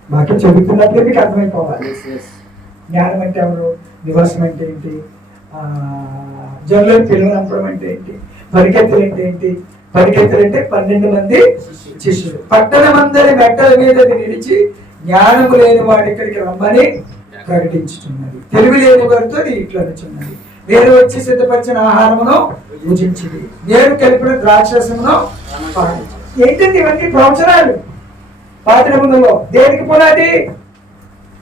మాకు చెబుతున్నప్పుడు మీకు అర్థమైపోవాలి. జ్ఞానం అంటే ఎవరు? నివాసం అంటే ఏంటి? జనులను పిలువనంపడం అంటే ఏంటి? పరిగెత్తులు అంటే ఏంటి? పరిగెత్తులు అంటే 12 మంది శిష్యులు. పట్టణమందరి మెట్టల మీద నిలిచి జ్ఞానము లేని వాడు ఇక్కడికి రమ్మని ప్రకటించుతున్నది. తెలివి లేని వారితో ఇట్లా వచ్చున్నది. నేను వచ్చి సిద్ధపరిచిన ఆహారమును భుజించింది, నేను కలిపిన ద్రాక్షరసమును పాటించింది. ఏంటండి ఇవన్నీ ప్రవచనాలు? పాత నిబంధనలో దేనికి పునాది?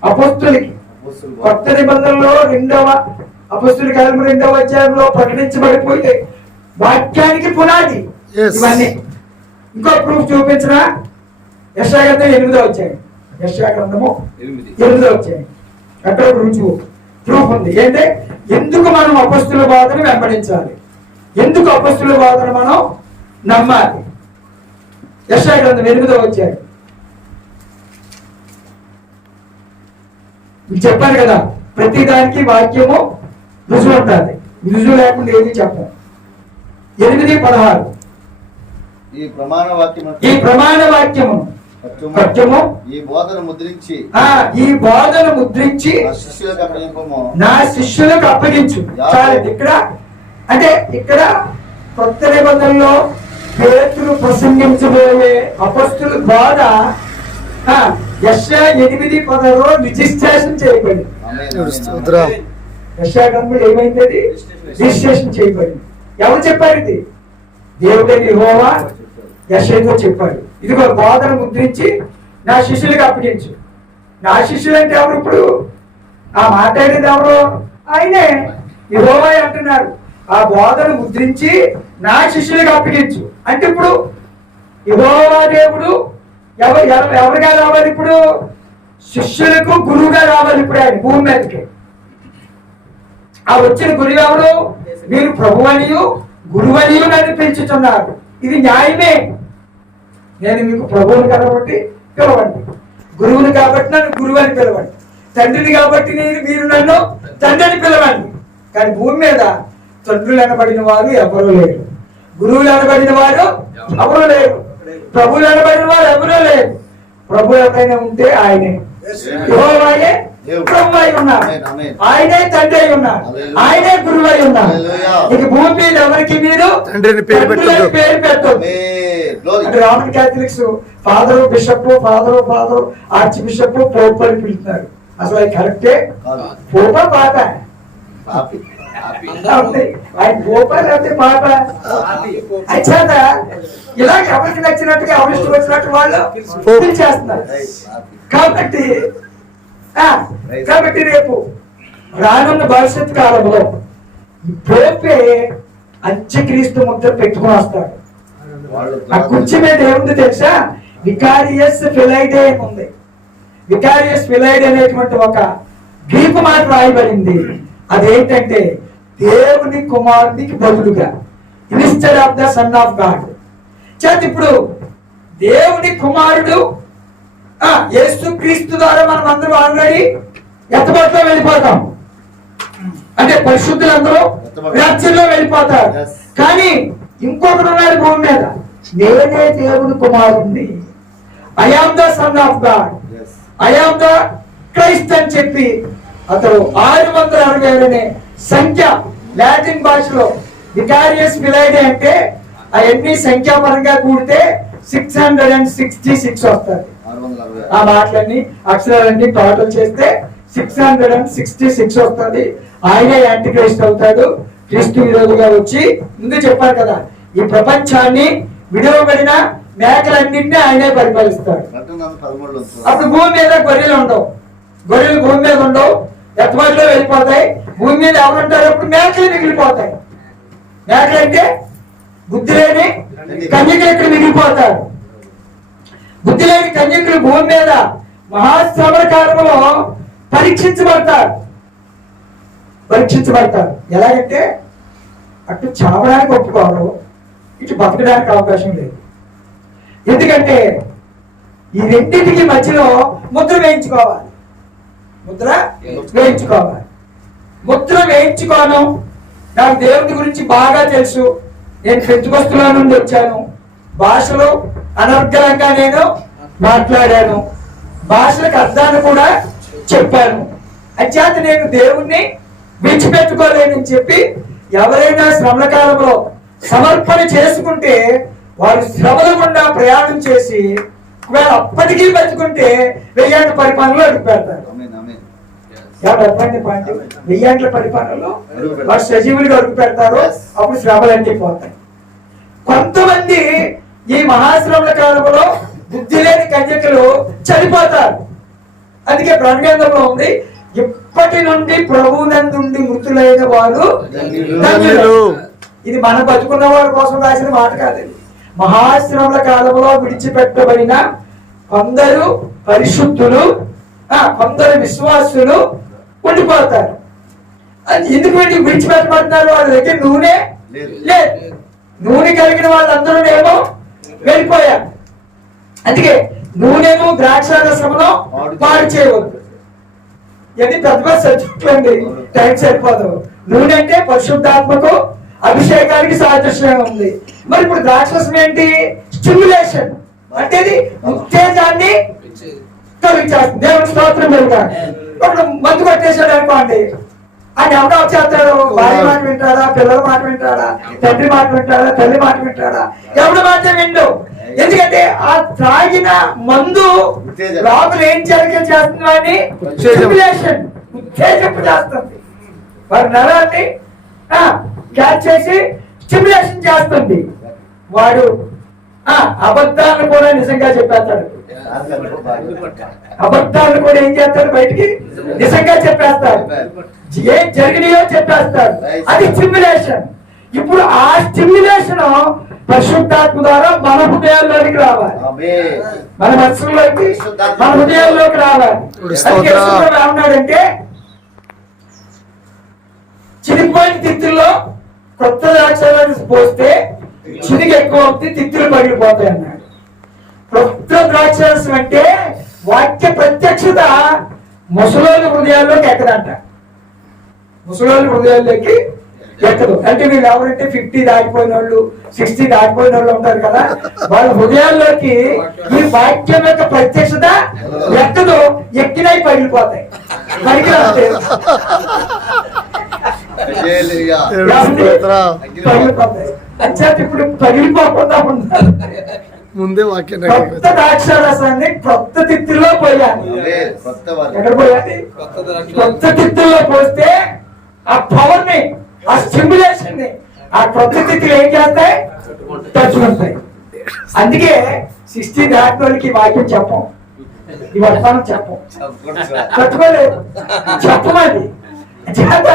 అపోస్తులకి. కొత్త నిబంధనలో 2వ అపోస్తుల కాలం 2వ అధ్యాయంలో ప్రకటించబడిపోతే వాక్యానికి పునాది ఇవన్నీ. ఇంకో ప్రూఫ్ చూపించిన యెషయా గ్రంథం 8వ అధ్యాయం. యెషయా గ్రంథము 8వ అధ్యాయం. అక్కడ రుజువు ప్రూఫ్ ఉంది. ఏంటంటే ఎందుకు మనం అపొస్తలుల బోధను వెంబడించాలి, ఎందుకు అపొస్తలుల బోధను మనం నమ్మాలి. యెషయా గ్రంథం 8వ అధ్యాయం. మీకు చెప్పాను కదా, ప్రతి దానికి వాక్యము రుజువు ఉంటుంది. రుజువు లేకుండా ఏది చెప్పాలి. 8:16 ఈ ప్రమాణ వాక్యము సత్యము ఈ బోధన ముద్రించి నా శిష్యులకు అప్పగించు. చాలండి. ఇక్కడ అంటే ఇక్కడ కొత్త నిబంధనలో పేతురు ప్రసంగించబోయే అపొస్తలుల బోధ యెషయా 8:16 రిజిస్ట్రేషన్ చేయబడింది. యెషయా గ్రంథంలో ఏమైంది? అది రిజిస్ట్రేషన్ చేయబడింది. ఎవరు చెప్పారు ఇది? దేవుడైన యెహోవా యెషయాతో చెప్పాడు. ఇదిగో బోధన ముద్రించి నా శిష్యులకు అప్పగించు. నా శిష్యులు అంటే ఎవరు? ఇప్పుడు ఆ మాట్లాడేది ఎవరు? ఆయనే, యెహోవా అంటున్నారు. ఆ బోధన ముద్రించి నా శిష్యులకు అప్పగించు అంటే ఇప్పుడు యెహోవా దేవుడు ఎవరుగా రావాలి? ఇప్పుడు శిష్యులకు గురువుగా రావాలి. ఇప్పుడు ఆయన భూమి మీదకి ఆ వచ్చిన గురువు ఎవరు? మీరు ప్రభువనియు గురువనియు నన్ను పిలుచుతున్నారు. ఇది న్యాయమే. నేను మీకు ప్రభువుని కాబట్టి పిలవండి, గురువుని కాబట్టి నన్ను గురువు అని పిలవండి, తండ్రిని కాబట్టి మీరు నన్ను తండ్రిని పిలవండి. కానీ భూమి మీద తండ్రులు అనబడిన వారు ఎవరూ లేరు, గురువులు అనబడిన వారు ఎవరూ లేరు, ప్రభువులు అనబడిన వారు ఎవరూ లేరు. ప్రభు ఎవరైనా ఉంటే ఆయనే. యెహోవాయే ప్రభు అయి ఉన్నారు, ఆయనే తండ్రి అయి ఉన్నారు, ఆయనే గురువు అయి ఉన్నారు. ఇక భూమి మీద ఎవరికి మీరు పేరు పెట్టదు. అంటే Roman catholics father bishop, father archbishop, pope అని పిలుస్తున్నారు. అసలు అది కరెక్టే? పోపా పాప? ఆయన పోపా లేకపోతే పాప? అచ్చేత ఇలాగ ఎవరికి నచ్చినట్టుగా ఎవరి ఇష్టం వచ్చినట్టు వాళ్ళు చేస్తున్నారు. కాబట్టి రేపు రానున్న భవిష్యత్ కాలంలో పోపే అంత్యక్రీస్తు ముద్ర పెట్టుకుని వస్తాడు. ఆ కుర్చీ మీద ఏముంది తెలుసా? వికారియస్ ఫిలైడే ఉంది. వికారియస్ ఫిలైడే అనేటువంటి ఒక గ్రీకు మాట రాయబడింది. అదేంటంటే దేవుని కుమారునికి బదులుగా, instead of the son of God. చేత ఇప్పుడు దేవుని కుమారుడు యేసుక్రీస్తు ద్వారా మనం అందరూ ఆల్రెడీ ఎత్తబడిలో వెళ్ళిపోతాం. అంటే పరిశుద్ధులందరూ రాజ్యంలో వెళ్ళిపోతారు. కానీ ఇంకొకడు ఉన్నాడు భూమి మీద, నేనే దేవుని కుమారుణ్ణి. I am the son of God, I am the Christ అని చెప్పి అతను 667 అనే సంఖ్య లాటిన్ భాషలో వికారియస్ ఫిలైడే అంటే అవన్నీ సంఖ్యాపరంగా కూడితే 666 వస్తుంది. ఆ మాటలన్నీ అక్షరాలన్నీ టోటల్ చేస్తే 666 వస్తుంది. ఆయనే యాంటీ క్రైస్ట్ అవుతాడు, క్రీస్తు విరోధిగా వచ్చి ముందు చెప్పారు కదా, ఈ ప్రపంచాన్ని విడవబడిన మేకలన్నింటినీ ఆయనే పరిపాలిస్తాడు. అప్పుడు భూమి మీద గొర్రెలు ఉండవు, గొర్రెలు భూమి మీద ఉండవు, ఎత్తబాటులో వెళ్ళిపోతాయి. భూమి మీద ఎవరుంటారు? అప్పుడు మేకలు మిగిలిపోతాయి. మేకలు అంటే బుద్ధి లేని కన్యకులు ఇక్కడ మిగిలిపోతారు. బుద్ధి లేని కన్యకులు భూమి మీద మహాశ్రమణ కాలంలో పరీక్షించబడతారు. ఎలాగంటే అటు చావడానికి ఒప్పుకోరు, ఇటు బతకడానికి అవకాశం లేదు. ఎందుకంటే ఈ రెండింటికి మధ్యలో ముద్ర వేయించుకోవాలి. ముద్ర వేయించుకోను. నాకు దేవుడి గురించి బాగా తెలుసు, నేను పెంచుకొస్తున్నా నుండి వచ్చాను, భాషలు అనర్గళంగా నేను మాట్లాడాను, భాషలకు అర్థాన్ని కూడా చెప్పాను, అచేత నేను దేవుణ్ణి విడిచిపెట్టుకోలేనని చెప్పి ఎవరైనా శ్రమల కాలంలో సమర్పణ చేసుకుంటే వారు శ్రమల గుండా ప్రయాణం చేసి ఒకవేళ అప్పటికీ బతుకుంటే 1000 పరిపాలనలో అడుగు పెడతారు. 1000 పరిపాలనలో వారు సజీవులుగా అడుగు పెడతారు. అప్పుడు శ్రమలన్నీ పోతాయి. కొంతమంది ఈ మహాశ్రమల కాలంలో బుద్ధి లేని కన్యకలు చనిపోతారు. అందుకే ప్రణగ్రంథంలో ఉంది, ఇప్పటి నుండి ప్రభువునందుండి మృతులైన వారు ధన్యులు. ఇది మన బతుకున్న వారి కోసం రాసిన మాట కాదు. మహాశ్రమల కాలంలో విడిచిపెట్టబడిన కొందరు పరిశుద్ధులు, కొందరు విశ్వాసులు ఉండిపోతారు. ఎందుకు విడిచిపెట్టబడుతున్నారు? వాళ్ళ దగ్గర నూనె లేదు. నూనె కలిగిన వాళ్ళందరూ ఏమో వెళ్ళిపోయారు. అందుకే నూనెను ద్రాక్షారసమును పాడు చేయవద్దు. ఇవన్నీ పెద్ద సబ్జెక్టులు అండి, టైం సరిపోదు. నూనె అంటే పరిశుద్ధాత్మకు అభిషేకానికి సాదృశ్యంగా ఉంది. మరి ఇప్పుడు ద్రాక్షరసం ఏంటి? స్టిమ్యులేషన్ అంటే ఉత్తేజాన్ని కలిగించేస్తుంది. దేవుని స్తోత్రం కలుగా. ఇప్పుడు మందు కొట్టేశాడు అనుకోండి, ఆయన ఎవరో వచ్చేస్తాడు, భార్య మాట వింటాడా, పిల్లల మాట వింటాడా, తండ్రి మాట వింటాడా, తల్లి మాట వింటాడా? ఎవరి మాట విండు. ఎందుకంటే ఆ త్రాగిన మందు లోపల ఏం చేస్తుంది అని స్టిమ్యులేషన్, ఉత్తేజింపు చేస్తుంది. వారి నరాన్ని క్యాచ్ చేసి స్టిమ్యులేషన్ చేస్తుంది. వాడు అబద్ధాలను కూడా నిజంగా చెప్పేస్తాడు. అబద్ధాలను కూడా ఏం చేస్తాడు? బయటికి నిజంగా చెప్పేస్తాడు. ఏం జరిగినాయో చెప్పేస్తాడు. అది స్టిమ్యులేషన్. ఇప్పుడు ఆ స్టిమ్యులేషన్ పరిశుద్ధాత్మ ద్వారా మన హృదయాల్లోకి రావాలి, మన మనసులోకి, మన హృదయాల్లోకి రావాలి. ఏమన్నాడంటే, చిరిగిపోయిన తిత్తుల్లో కొత్త ద్రాక్షారసం పోస్తే చిరిగి ఎక్కువ అవుతుంది, తిత్తులు పగిలిపోతాయి అన్నాడు. కొత్త ద్రాక్షారసం అంటే వాక్య ప్రత్యక్షత ముసలోళ్ళ హృదయాల్లోకి ఎక్కదంట. ముసలోళ్ళ హృదయాల్లోకి ఎక్కదు. అంటే వీళ్ళు ఎవరంటే 50 దాటిపోయిన వాళ్ళు, 60 దాటిపోయిన వాళ్ళు ఉంటారు కదా, వాళ్ళ హృదయాల్లోకి ఈ వాక్యం యొక్క ప్రత్యక్షత ఎక్కదు. ఎక్కినవి పగిలిపోతాయి. పగిలిపోతాయి. ఇప్పుడు పగిలిపోకుండా ఉంటారు. ముందే వాక్యం కొత్త ద్రాక్షారసాన్ని కొత్త తిత్తుల్లో పోయాలి. ఎక్కడ పోయాలి? కొత్త తిత్తుల్లో పోస్తే ఆ పవర్ ని, ఆ స్టిమ్యులేషన్ ని ఆ కొత్త తిత్తులు ఏం చేస్తాయి? తచ్చుకుంటాయి. అందుకే 60 దాటిన వాళ్ళకి వాక్యం చెప్పం, ఈ వర్షాన్ని చెప్పం, తట్టుకోలేదు, చెప్పమది చేత.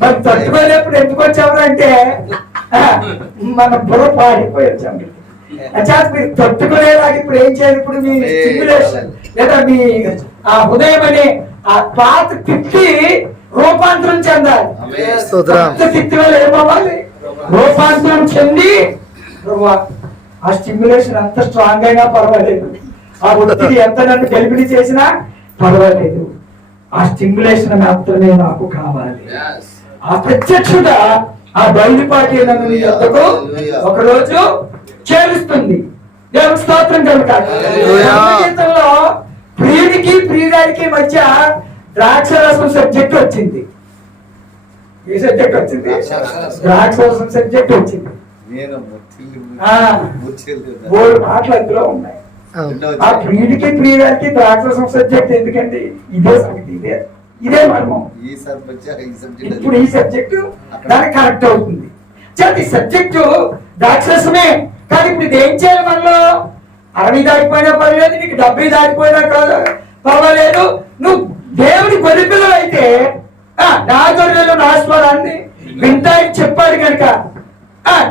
మరి తట్టుకోలేప్పుడు ఎందుకు వచ్చామంటే మన బుర్ర పాడిపోయి వచ్చాము. చేత మీరు తట్టుకునేలాగా ఇప్పుడు ఏం చేయాలి? ఇప్పుడు మీ స్టిమ్యులేషన్ లేదా మీ ఆ ఉదయం అనే ఆ పాత తిప్పి రూపాంతరం చెందాలి. తిత్తి వల్ల ఏమవ్వాలి? రూపాంతరం చెంది ఆ స్టిమ్యులేషన్ ఎంత స్ట్రాంగ్ అయినా పర్వాలేదు, ఆ ఒత్తిడి ఎంత నన్ను గెలిపిడి చేసినా పర్వాలేదు, ఆ స్టిమ్యులేషన్ మాత్రమే నాకు కావాలి. ఆ ప్రత్యక్షత, ఆ బయలుపాటి నన్ను నీ యొద్దకు ఒకరోజు చేరుస్తుంది. దేవుని స్తోత్రం కలుగుతాడు. జీవితంలో ప్రియుని ప్రియుడికి ప్రియురాడికి మధ్య ద్రాక్షరసం సబ్జెక్ట్ వచ్చింది. ఏ సబ్జెక్ట్ వచ్చింది? ద్రాక్షరసం సబ్జెక్ట్ వచ్చింది. నేను ఆ, మూడు మాటలు అందులో ఉన్నాయి. ఆ ప్రియుడికి ప్రియురాడికి ద్రాక్షరసం సబ్జెక్ట్ ఎందుకండి? ఇదే సంగతి, ఇదే మర్మం. ఇప్పుడు ఈ సబ్జెక్టు దానికి కరెక్ట్ అవుతుంది. ఈ సబ్జెక్టు ద్రాక్షరసమే, కానీ ఇప్పుడు ఇది ఏం చేయాలి? మనలో 60 దాటిపోయినా పర్వాలేదు, నీకు 70 దాటిపోయినా పర్వాలేదు, నువ్వు దేవుడి గొర్రెపిల్లలు అయితే నా గొర్రెలు నా స్వరాన్ని వింటాయని చెప్పాడు కనుక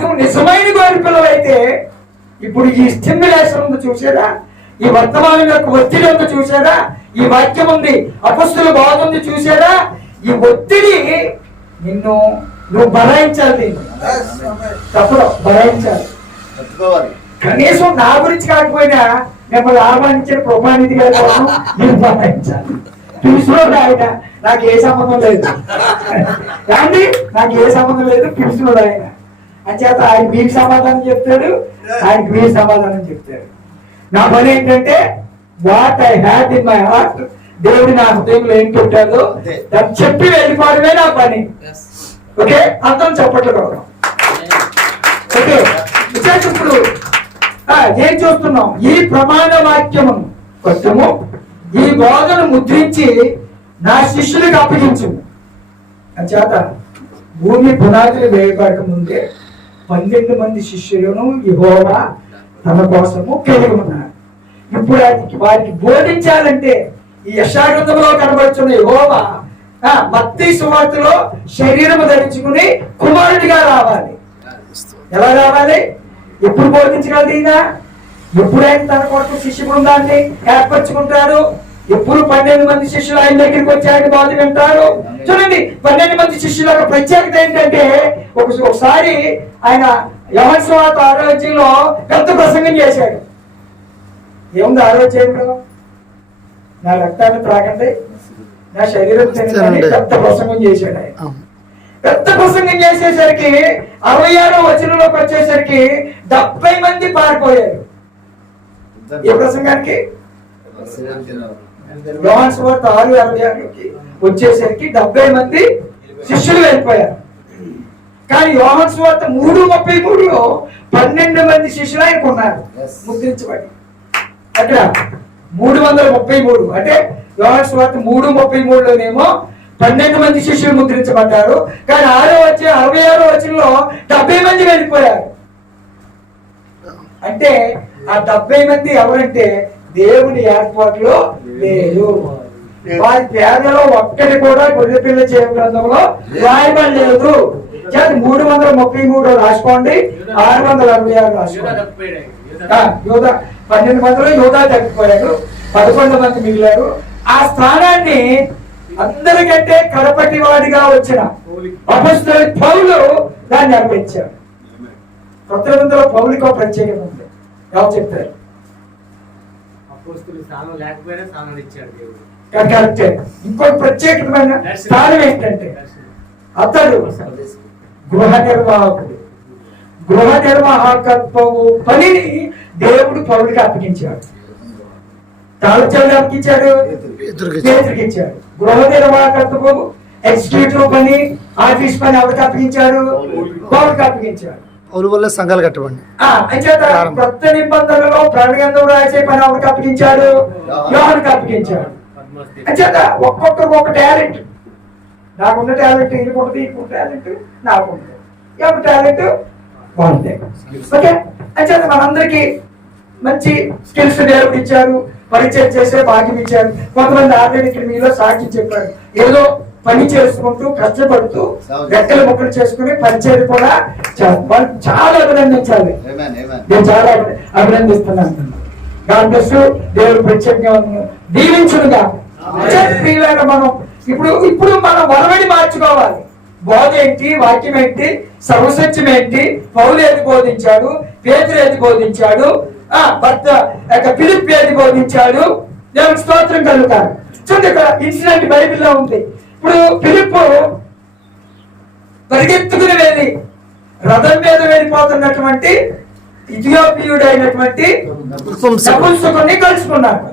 నువ్వు నిజమైన గొర్రెపిల్లలు అయితే ఇప్పుడు ఈ స్టిమ్యులేషన్ ఉంది చూసారా, ఈ వర్తమానం యొక్క ఒత్తిడి ఉంది చూసారా, ఈ వాక్యం ఉంది, అపస్తుల బాధ ఉంది చూసారా, ఈ ఒత్తిడి నువ్వు భరాయించాలి, తప్పుడు భరాయించాలి. కనీసం నా గురించి కాకపోయినా మిమ్మల్ని ఆహ్వానించిన కృపానిధి గారు నేను భరాయించాలి. పిలుచున్నాడు ఆయన, నాకు ఏ సంబంధం లేదు కానీ నాకు ఏ సంబంధం లేదు, పిలుచున్నాడు ఆయన. అంచేత ఆయన మీకు సమాధానం చెప్తాడు, ఆయనకి మీరు సమాధానం చెప్తాడు. నా పని ఏంటంటే what I had in my heart, దేవుడు నా హృదయంలో ఏం పెట్టాడో దాన్ని చెప్పి వెళ్ళిపోవడమే నా పని. ఓకే, అందరం చప్పట్లు కొడదాం. ఓకే, ఇప్పుడు ఏం చూస్తున్నాం? ఈ ప్రమాణ వాక్యము కొత్తము ఈ బోధను ముద్రించి నా శిష్యులకు అప్పగించు. అంచేత భూమి పునాదులు వేయబడక ముందే 12 మంది శిష్యులను యెహోవా తమ కోసము కలిగి ఉన్నారు. ఇప్పుడు వారికి బోధించాలంటే ఈ యెషయా గ్రంథంలో కనబడుతున్న యెహోవా మత్తయి సువార్తలో శరీరము ధరించుకుని కుమారుడిగా రావాలి. ఎలా రావాలి? ఎప్పుడు బోధించగలదు ఈయన? ఎప్పుడైనా తన కొరకు శిష్య బృందాన్ని ఏర్పరచుకుంటారు. ఎప్పుడు 12 మంది శిష్యులు ఆయన దగ్గరికి వచ్చి ఆయన బాధ వింటారు. చూడండి, 12 మంది శిష్యుల యొక్క ప్రత్యేకత ఏంటంటే ఒకసారి ఆయన యోహాను సువార్త 6వ అధ్యాయంలో పెద్ద ప్రసంగం చేశాడు. ఏముంది 6వ అధ్యాయంలో? నా రక్తాన్ని త్రాగండి, నా శరీరం తినండి, పెద్ద ప్రసంగం చేశాడు ఆయన. పెద్ద ప్రసంగం చేసేసరికి 66వ వచనంలోకి వచ్చేసరికి 70 మంది పారిపోయారు. ఏ ప్రసంగానికి? యోహాను సువార్త 6:66లోకి వచ్చేసరికి 70 మంది శిష్యులు వెళ్ళిపోయారు. కానీ యోహాను సువార్త 3:33లో 12 మంది శిష్యులు ఆయనకు ఉన్నారు ముద్రించబడి. అక్కడ 333 అంటే యోహాను సువార్త 3:33లోనేమో 12 మంది శిష్యులు ముద్రించబడ్డారు. కానీ 66వ వచనంలో 70 మంది వెళ్ళిపోయారు. అంటే ఆ 70 మంది ఎవరంటే దేవుని ఏర్పాటులో లేదు. వారి పేదలో ఒక్కటి కూడా గొర్రెపిల్ల జీవ గ్రంథంలో రాయబడలేదు. 333 రాసుకోండి, 666 రాసుకోండి. యోధా 12 మందిలో యోధా తగ్గిపోయాడు, 11 మంది మిగిలారు. ఆ స్థానాన్ని అందరికంటే కడపటి వాడిగా వచ్చిన అపొస్తలుడు పౌలు దాన్ని నిర్వహించాడు. కొత్త నిబంధనలో పౌలుకి ఒక ప్రత్యేకత ఉంది. ఎవరు చెప్తారు? కరెక్టే. ఇంకొక ప్రత్యేకమైన స్థానం ఏంటంటే అతడు గృహ నిర్వాహకుడు. గృహ నిర్వాహకత్వము పనిని దేవుడు పౌలుకి అప్పగించాడు. తాళచాలు అప్పగించాడు, పేతురుకి ఇచ్చాడు. గృహ నిర్వాహకత్వము ఎగ్జిక్యూటివ్ పని, ఆఫీస్ పని ఎవరికి అప్పగించాడు? పౌలుకి అప్పగించాడు. పౌలు వల్ల సంఘాలు కట్టబండి. కొత్త నిబంధనలో ప్రణగ్రంథం రాసే పని ఎవరికి అప్పగించాడు? యోహానుకి అప్పగించాడు. అంచేత ఒక్కొక్కరికి ఒక టాలెంట్. నాకున్న టాలెంట్ ఈయనకుంటుంది, ఈయనకున్న టాలెంట్ నాకుంటుంది, ఎవరి టాలెంట్ బాగుంది. ఓకే, అంచేత మనందరికీ మంచి స్కిల్స్ దేవుడు ఇచ్చారు, పరిచయం చేసే భాగ్యం ఇచ్చారు. కొంతమంది ఆల్రెడీ ఇక్కడ మీలో సాక్షి చెప్పారు. ఏదో పని చేసుకుంటూ కష్టపడుతూ రెక్కలు ముక్కలు చేసుకుని పరిచయం కూడా చాలా అభినందించాలి. నేను చాలా అభినందిస్తున్నాను. దేవుడు ప్రత్యేకంగా దీవించునుగా. మనం ఇప్పుడు మనం వరవడి మార్చుకోవాలి. బోధ ఏంటి, వాక్యం ఏంటి, సర్వసత్యం ఏంటి, పౌలు ఏది బోధించాడు, పేతురు ఏది బోధించాడు, భర్త ఫిలిప్ ఏది బోధించాడు. దేవునికి స్తోత్రం కలుగుతారు. చూడండి, ఇక్కడ ఇన్సిడెంట్ బైబిల్లో ఉంది. ఇప్పుడు ఫిలిప్ పరిగెత్తుకుని వెళ్ళి రథం మీద వెళ్ళిపోతున్నటువంటి ఇథియోపియుడు అయినటువంటి నపుంసకుడిని కలుసుకున్నాడు.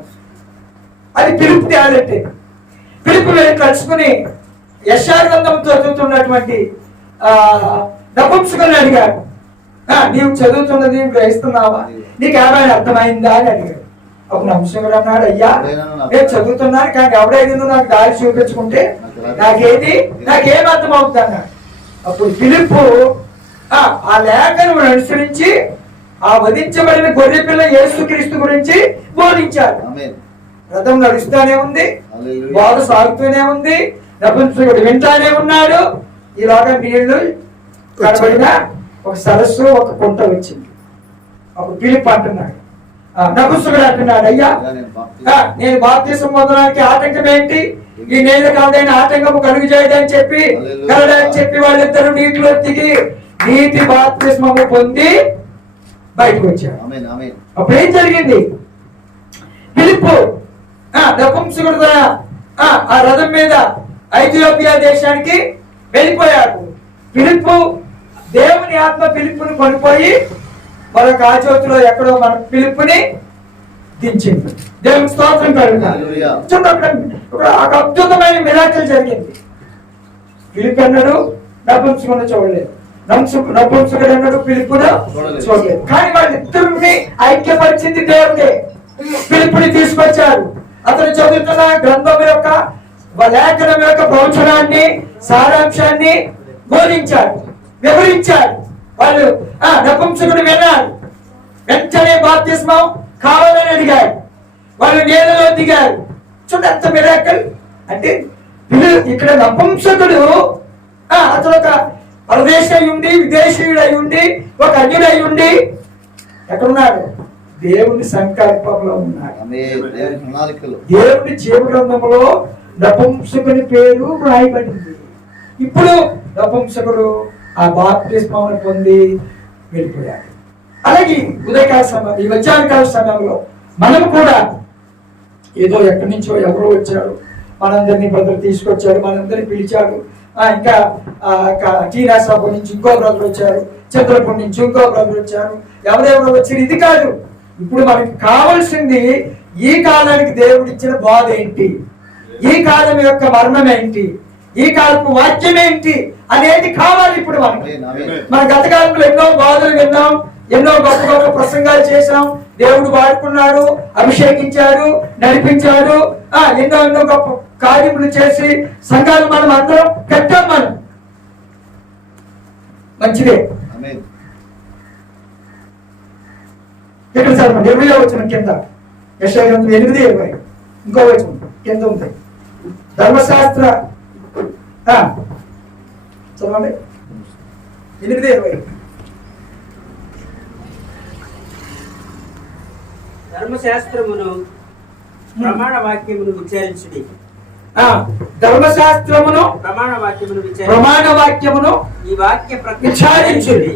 అది పిలుపు టాలెంట్. పిలుపు వెళ్ళి కలుసుకుని యెషయా గ్రంథం చదువుతున్నటువంటి నపుంసకుని అడిగాడు, నీవు చదువుతున్నది నీవు గ్రహిస్తున్నావా, నీకు ఏమైనా అర్థమైందా అని అడిగాడు. అప్పుడు నపుంసకుడు అన్నాడు, అయ్యా నేను చదువుతున్నాను, కానీ ఎవడైనా నాకు దారి చూపించుకుంటే నాకేం అర్థం అవుతుంది అన్నాడు. అప్పుడు పిలుపు ఆ లేఖను అనుసరించి ఆ వధించబడిన గొర్రె పిల్ల యేసుక్రీస్తు గురించి బోధించారు. రథం నడుస్తూనే ఉంది, బోధ సాగుతూనే ఉంది, నపుంసకుడు వింటానే ఉన్నాడు. ఈలోగా నీళ్లు కనబడిన ఒక సరస్సు, ఒక కుంట వచ్చింది. అప్పుడు పిలుపు అంటున్నాడు, నపుంసకుడు అంటున్నాడు, అయ్యా నేను బాప్తిసం పొందడానికి ఆటంకం ఏంటి, ఈ నీళ్ళ కాదైన ఆటంకము కలుగు చేయదని చెప్పి కలడని చెప్పి వాళ్ళిద్దరు నీటిలో దిగి నీటి బాప్తిస్మము పొంది బయటకు వచ్చాడు. అప్పుడు ఏం జరిగింది? పిలుపు నపుంసకుడు ఆ రథం మీద ఐథియోపియా దేశానికి వెళ్ళిపోయాడు. పిలుపు దేవుని ఆత్మ పిలుపుని కొనిపోయి మరొక ఆజ్యోతిలో ఎక్కడో మన పిలుపుని దించింది. దేవుని స్తోత్రం కలుగుతాడు. ఒక అద్భుతమైన మిరాకిల్ జరిగింది. పిలుపు అన్నాడు, నపుంసకుడు చూడలేదు, నపుంసకుడు అన్నాడు, పిలుపును చూడలేదు. కానీ వాళ్ళిద్దరిని ఐక్యపరిచింది దేవుడే. పిలుపుని తీసుకొచ్చారు. అతను చదువుతున్న గ్రంథం యొక్క లేఖనం యొక్క ప్రవచనాన్ని, సారాంశాన్ని బోధించారు, వివరించారు. వాళ్ళు నపుంసకుడు విన్నారు. వెంటనే బాప్తిస్మం కావాలని అడిగారు. వాళ్ళు నీళ్ళలో దిగారు. చూడండి ఎంత మిరాకిల్ అంటే. ఇక్కడ నపుంసకుడు అతను ఒక పరదేశి అయి ఉండి, విదేశీయుడు అయి ఉండి, ఒక అన్యుడై ఉండి ఎక్కడున్నాడు? దేవుని సంకల్పంలో ఉన్నాడు. దేవుని జీవ గ్రంథంలో నపుంసకుని పేరు రాయబడింది. ఇప్పుడు నపుంసకుడు ఆ బాప్తిస్మమును పొంది వెళ్ళిపోయాడు. అలాగే ఉదయకాల సమయం, ఈ మధ్యాహ్నకాల సమయంలో మనం కూడా ఏదో ఎక్కడి నుంచో ఎవరో వచ్చారు, మనందరినీ బ్రదర్ తీసుకొచ్చారు, మనందరినీ పిలిచాడు. ఇంకా టీనాసాపు నుంచి ఇంకో బ్రదర్ వచ్చారు, చంద్రపూర్ నుంచి ఇంకో బ్రదర్ వచ్చారు, ఎవరెవరో వచ్చారు. ఇది కాదు. ఇప్పుడు మనకి కావాల్సింది ఈ కాలానికి దేవుడు ఇచ్చిన బోధ ఏంటి, ఈ కాలం యొక్క మరణం ఏంటి, ఈ కాలపు వాక్యం ఏంటి అనేది కావాలి ఇప్పుడు మనకి. మన గత కాలంలో ఎన్నో బాధలు విన్నాం, ఎన్నో గొప్ప గొప్ప ప్రసంగాలు చేశాం. దేవుడు వాడుకున్నాడు, అభిషేకించాడు, నడిపించాడు. ఎన్నో ఎన్నో గొప్ప కార్యములు చేసి సంఘాలు మనం అందరం కట్టాం. మనం మంచిదే. ఇక్కడ సార్ 20వ వచనం కింద, యెషయా గ్రంథం 8:20 ఇంకో వచనం కింద ఉంది. ధర్మశాస్త్ర చదవండి 8:20. ధర్మశాస్త్రమును ప్రమాణ వాక్యమును విచారించుడి. ధర్మశాస్త్రమును ప్రమాణ వాక్యమును ఈ వాక్య విచారించుడి.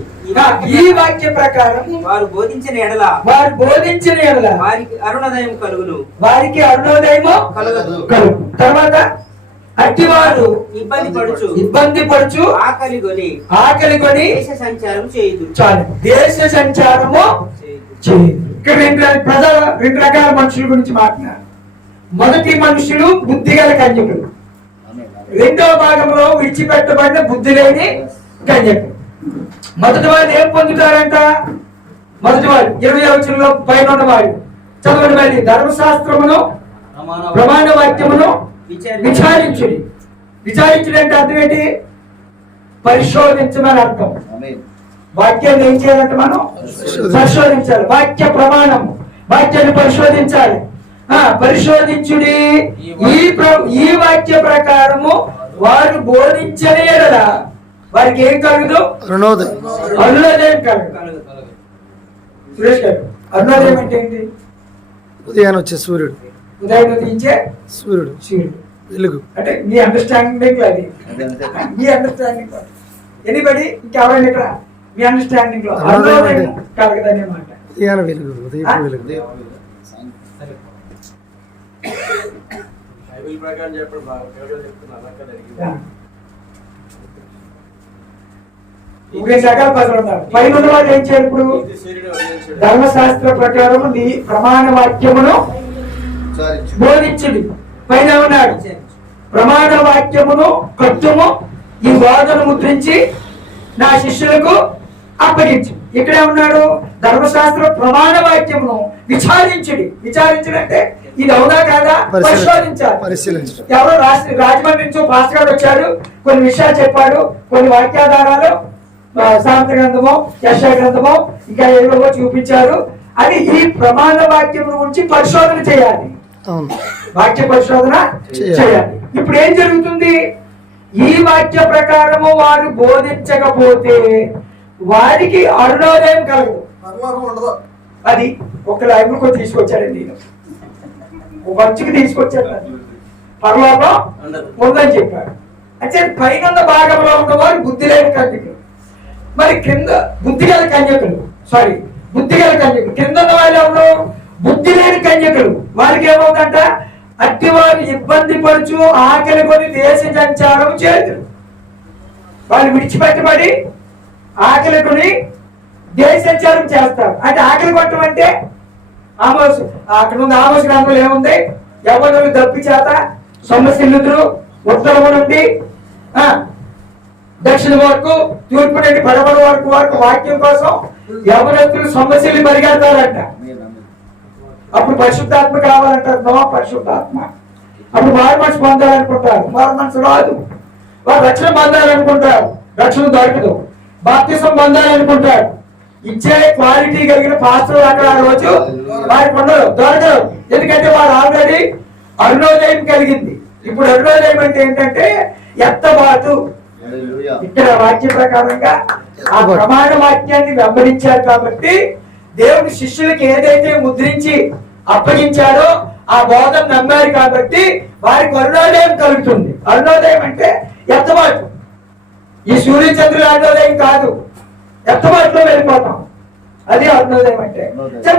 ఈ వాక్య ప్రకారం వారు బోధించిన ఎడల వారికి అరుణోదయం కలుగును. వారికి అరుణోదయము కలుగు. తర్వాత అట్టివారు ఇబ్బంది పడుచు ఆకలి కొని దేశ సంచారం చేయదు. చాలు, దేశ సంచారము చేయదు. ఇక్కడ రెండు రకాల మనుషుల గురించి మాట్లాడారు. మొదటి మనుషులు బుద్ధి గల కన్యకులు, రెండవ భాగంలో విడిచిపెట్టబడిన బుద్ధి లేని కన్యకులు. మొదటి వాళ్ళు ఏం పొందుతారంట? మొదటి వాళ్ళు 20వ వచనంలో పైన ఉన్నవాళ్ళు చదవండి. మళ్ళీ ధర్మశాస్త్రమును ప్రమాణ వాక్యమును విచారించుడి. విచారించుడు అంటే అర్థం ఏంటి? పరిశోధించమని అర్థం. వాక్యాన్ని ఏం చేయాలంటే మనం పరిశోధించాలి. వాక్య ప్రమాణం, వాక్యాన్ని పరిశోధించాలి. పరిశోధించుడి. ఈ వాక్య ప్రకారము వారు బోధించని ఎడల వారికి ఏం కలుగుదు? అరుణోదయం కలుగు. సురేష్ గారు, అరుణోదయం అంటే ఏంటి? ఉదయాన్ని వచ్చే సూర్యుడు, ఉదయం ఉదయించే సూర్యుడు వెలుగు. అంటే మీ అండర్స్టాండింగ్ అది, మీ అండర్స్టాండింగ్. ఎనీబడి ఇంకెవరైనా ఇక్కడ మీ అండర్స్టాండింగ్ లో అరుణోదయం కలగదనే మాట. ఉదయాన వెలుగు, ఉదయం వెలుగు. రకాల పదవులు ఉన్నారు. పైన వాళ్ళు ఏం చేయాలి? ఇప్పుడు ధర్మశాస్త్ర ప్రకారం నీ ప్రమాణ వాక్యమును బోధించుడి. పైన ఉన్నాడు ప్రమాణ వాక్యమును కట్టుము, ఈ బోధన ముద్రించి నా శిష్యులకు అప్పగించు. ఇక్కడే ఉన్నాడు ధర్మశాస్త్ర ప్రమాణ వాక్యమును విచారించుడి. విచారించడంటే ఇది అవునా కాదా పరిశోధించాలి. పరిశీలించడం. ఎవరో రాజమండ్రి నుంచి పాస్టర్ గారు వచ్చాడు, కొన్ని విషయాలు చెప్పాడు, కొన్ని వాక్యాధారాలు సాంత గ్రంథమో యెషయా గ్రంథమో ఇంకా ఏవో చూపించారు. అది ఈ ప్రమాణ వాక్యం గురించి పరిశోధన చేయాలి. వాక్య పరిశోధన చేయాలి. ఇప్పుడు ఏం జరుగుతుంది? ఈ వాక్య ప్రకారము వారు బోధించకపోతే వారికి అరుణోదయం కలగదు. అది ఒక లైబ్రరీకి తీసుకొచ్చాడండి, నేను ఒక మంచికి తీసుకొచ్చాడు. పరలోకం ఉందని చెప్పాడు. అంటే పైన భాగంలో ఉన్నవారు బుద్ధి లేని కన్యకులు, మరి కింద బుద్ధి గల కన్యకులు, కింద ఉన్న వాళ్ళు ఎవరు? బుద్ధి లేని కన్యకులు. వారికి ఏమవుతుందంట? అట్టి వారు ఇబ్బంది పడుచు ఆకలి కొని దేశ సంచారం చేయదు. వాళ్ళు విడిచిపెట్టబడి ఆకలి కొని దేశ సంచారం చేస్తారు. అంటే ఆకలి కొట్టడం అంటే ఆమోసు, అక్కడ ఉంది ఆమోసు గ్రంథంలో ఏముంది? యవ్వనులు దప్పి చేత సొమ్మసిల్లుదురు, ఉత్తరము నుండి దక్షిణ వరకు, తూర్పు నుండి పడమర వరకు వాక్యం కోసం యవనస్తులు సొమ్మసిల్లి పరిగెడతారంట. అప్పుడు పరిశుద్ధాత్మ కావాలంటారు. పరిశుద్ధాత్మ అప్పుడు మారు మనసు పొందాలనుకుంటారు, మారు మనసు రాదు. వారు రక్షణ పొందాలనుకుంటారు, రక్షణ దొరకదు. బాప్తిసం పొందాలనుకుంటారు, ఇచ్చే క్వాలిటీ కలిగిన పాస్టర్ అక్కడ ఆ రోజు వారికి ఉండదు, దొరకదు. ఎందుకంటే వారు ఆల్రెడీ అరుణోదయం కలిగింది. ఇప్పుడు అరుణోదయం అంటే ఏంటంటే ఎత్తబాటు. ఇక్కడ వాక్య ప్రకారంగా ఆ ప్రమాణ వాక్యాన్ని వెంబడించారు కాబట్టి దేవుడి శిష్యులకి ఏదైతే ముద్రించి అప్పగించాడో ఆ బోధన నమ్మారు కాబట్టి వారికి అరుణోదయం కలుగుతుంది. అరుణోదయం అంటే ఎత్తబాటు. ఈ సూర్యచంద్రుల అరుణోదయం కాదు, ఎత్తబాటులో వెళ్ళిపోతాం. అది అరుణోదయం అంటే.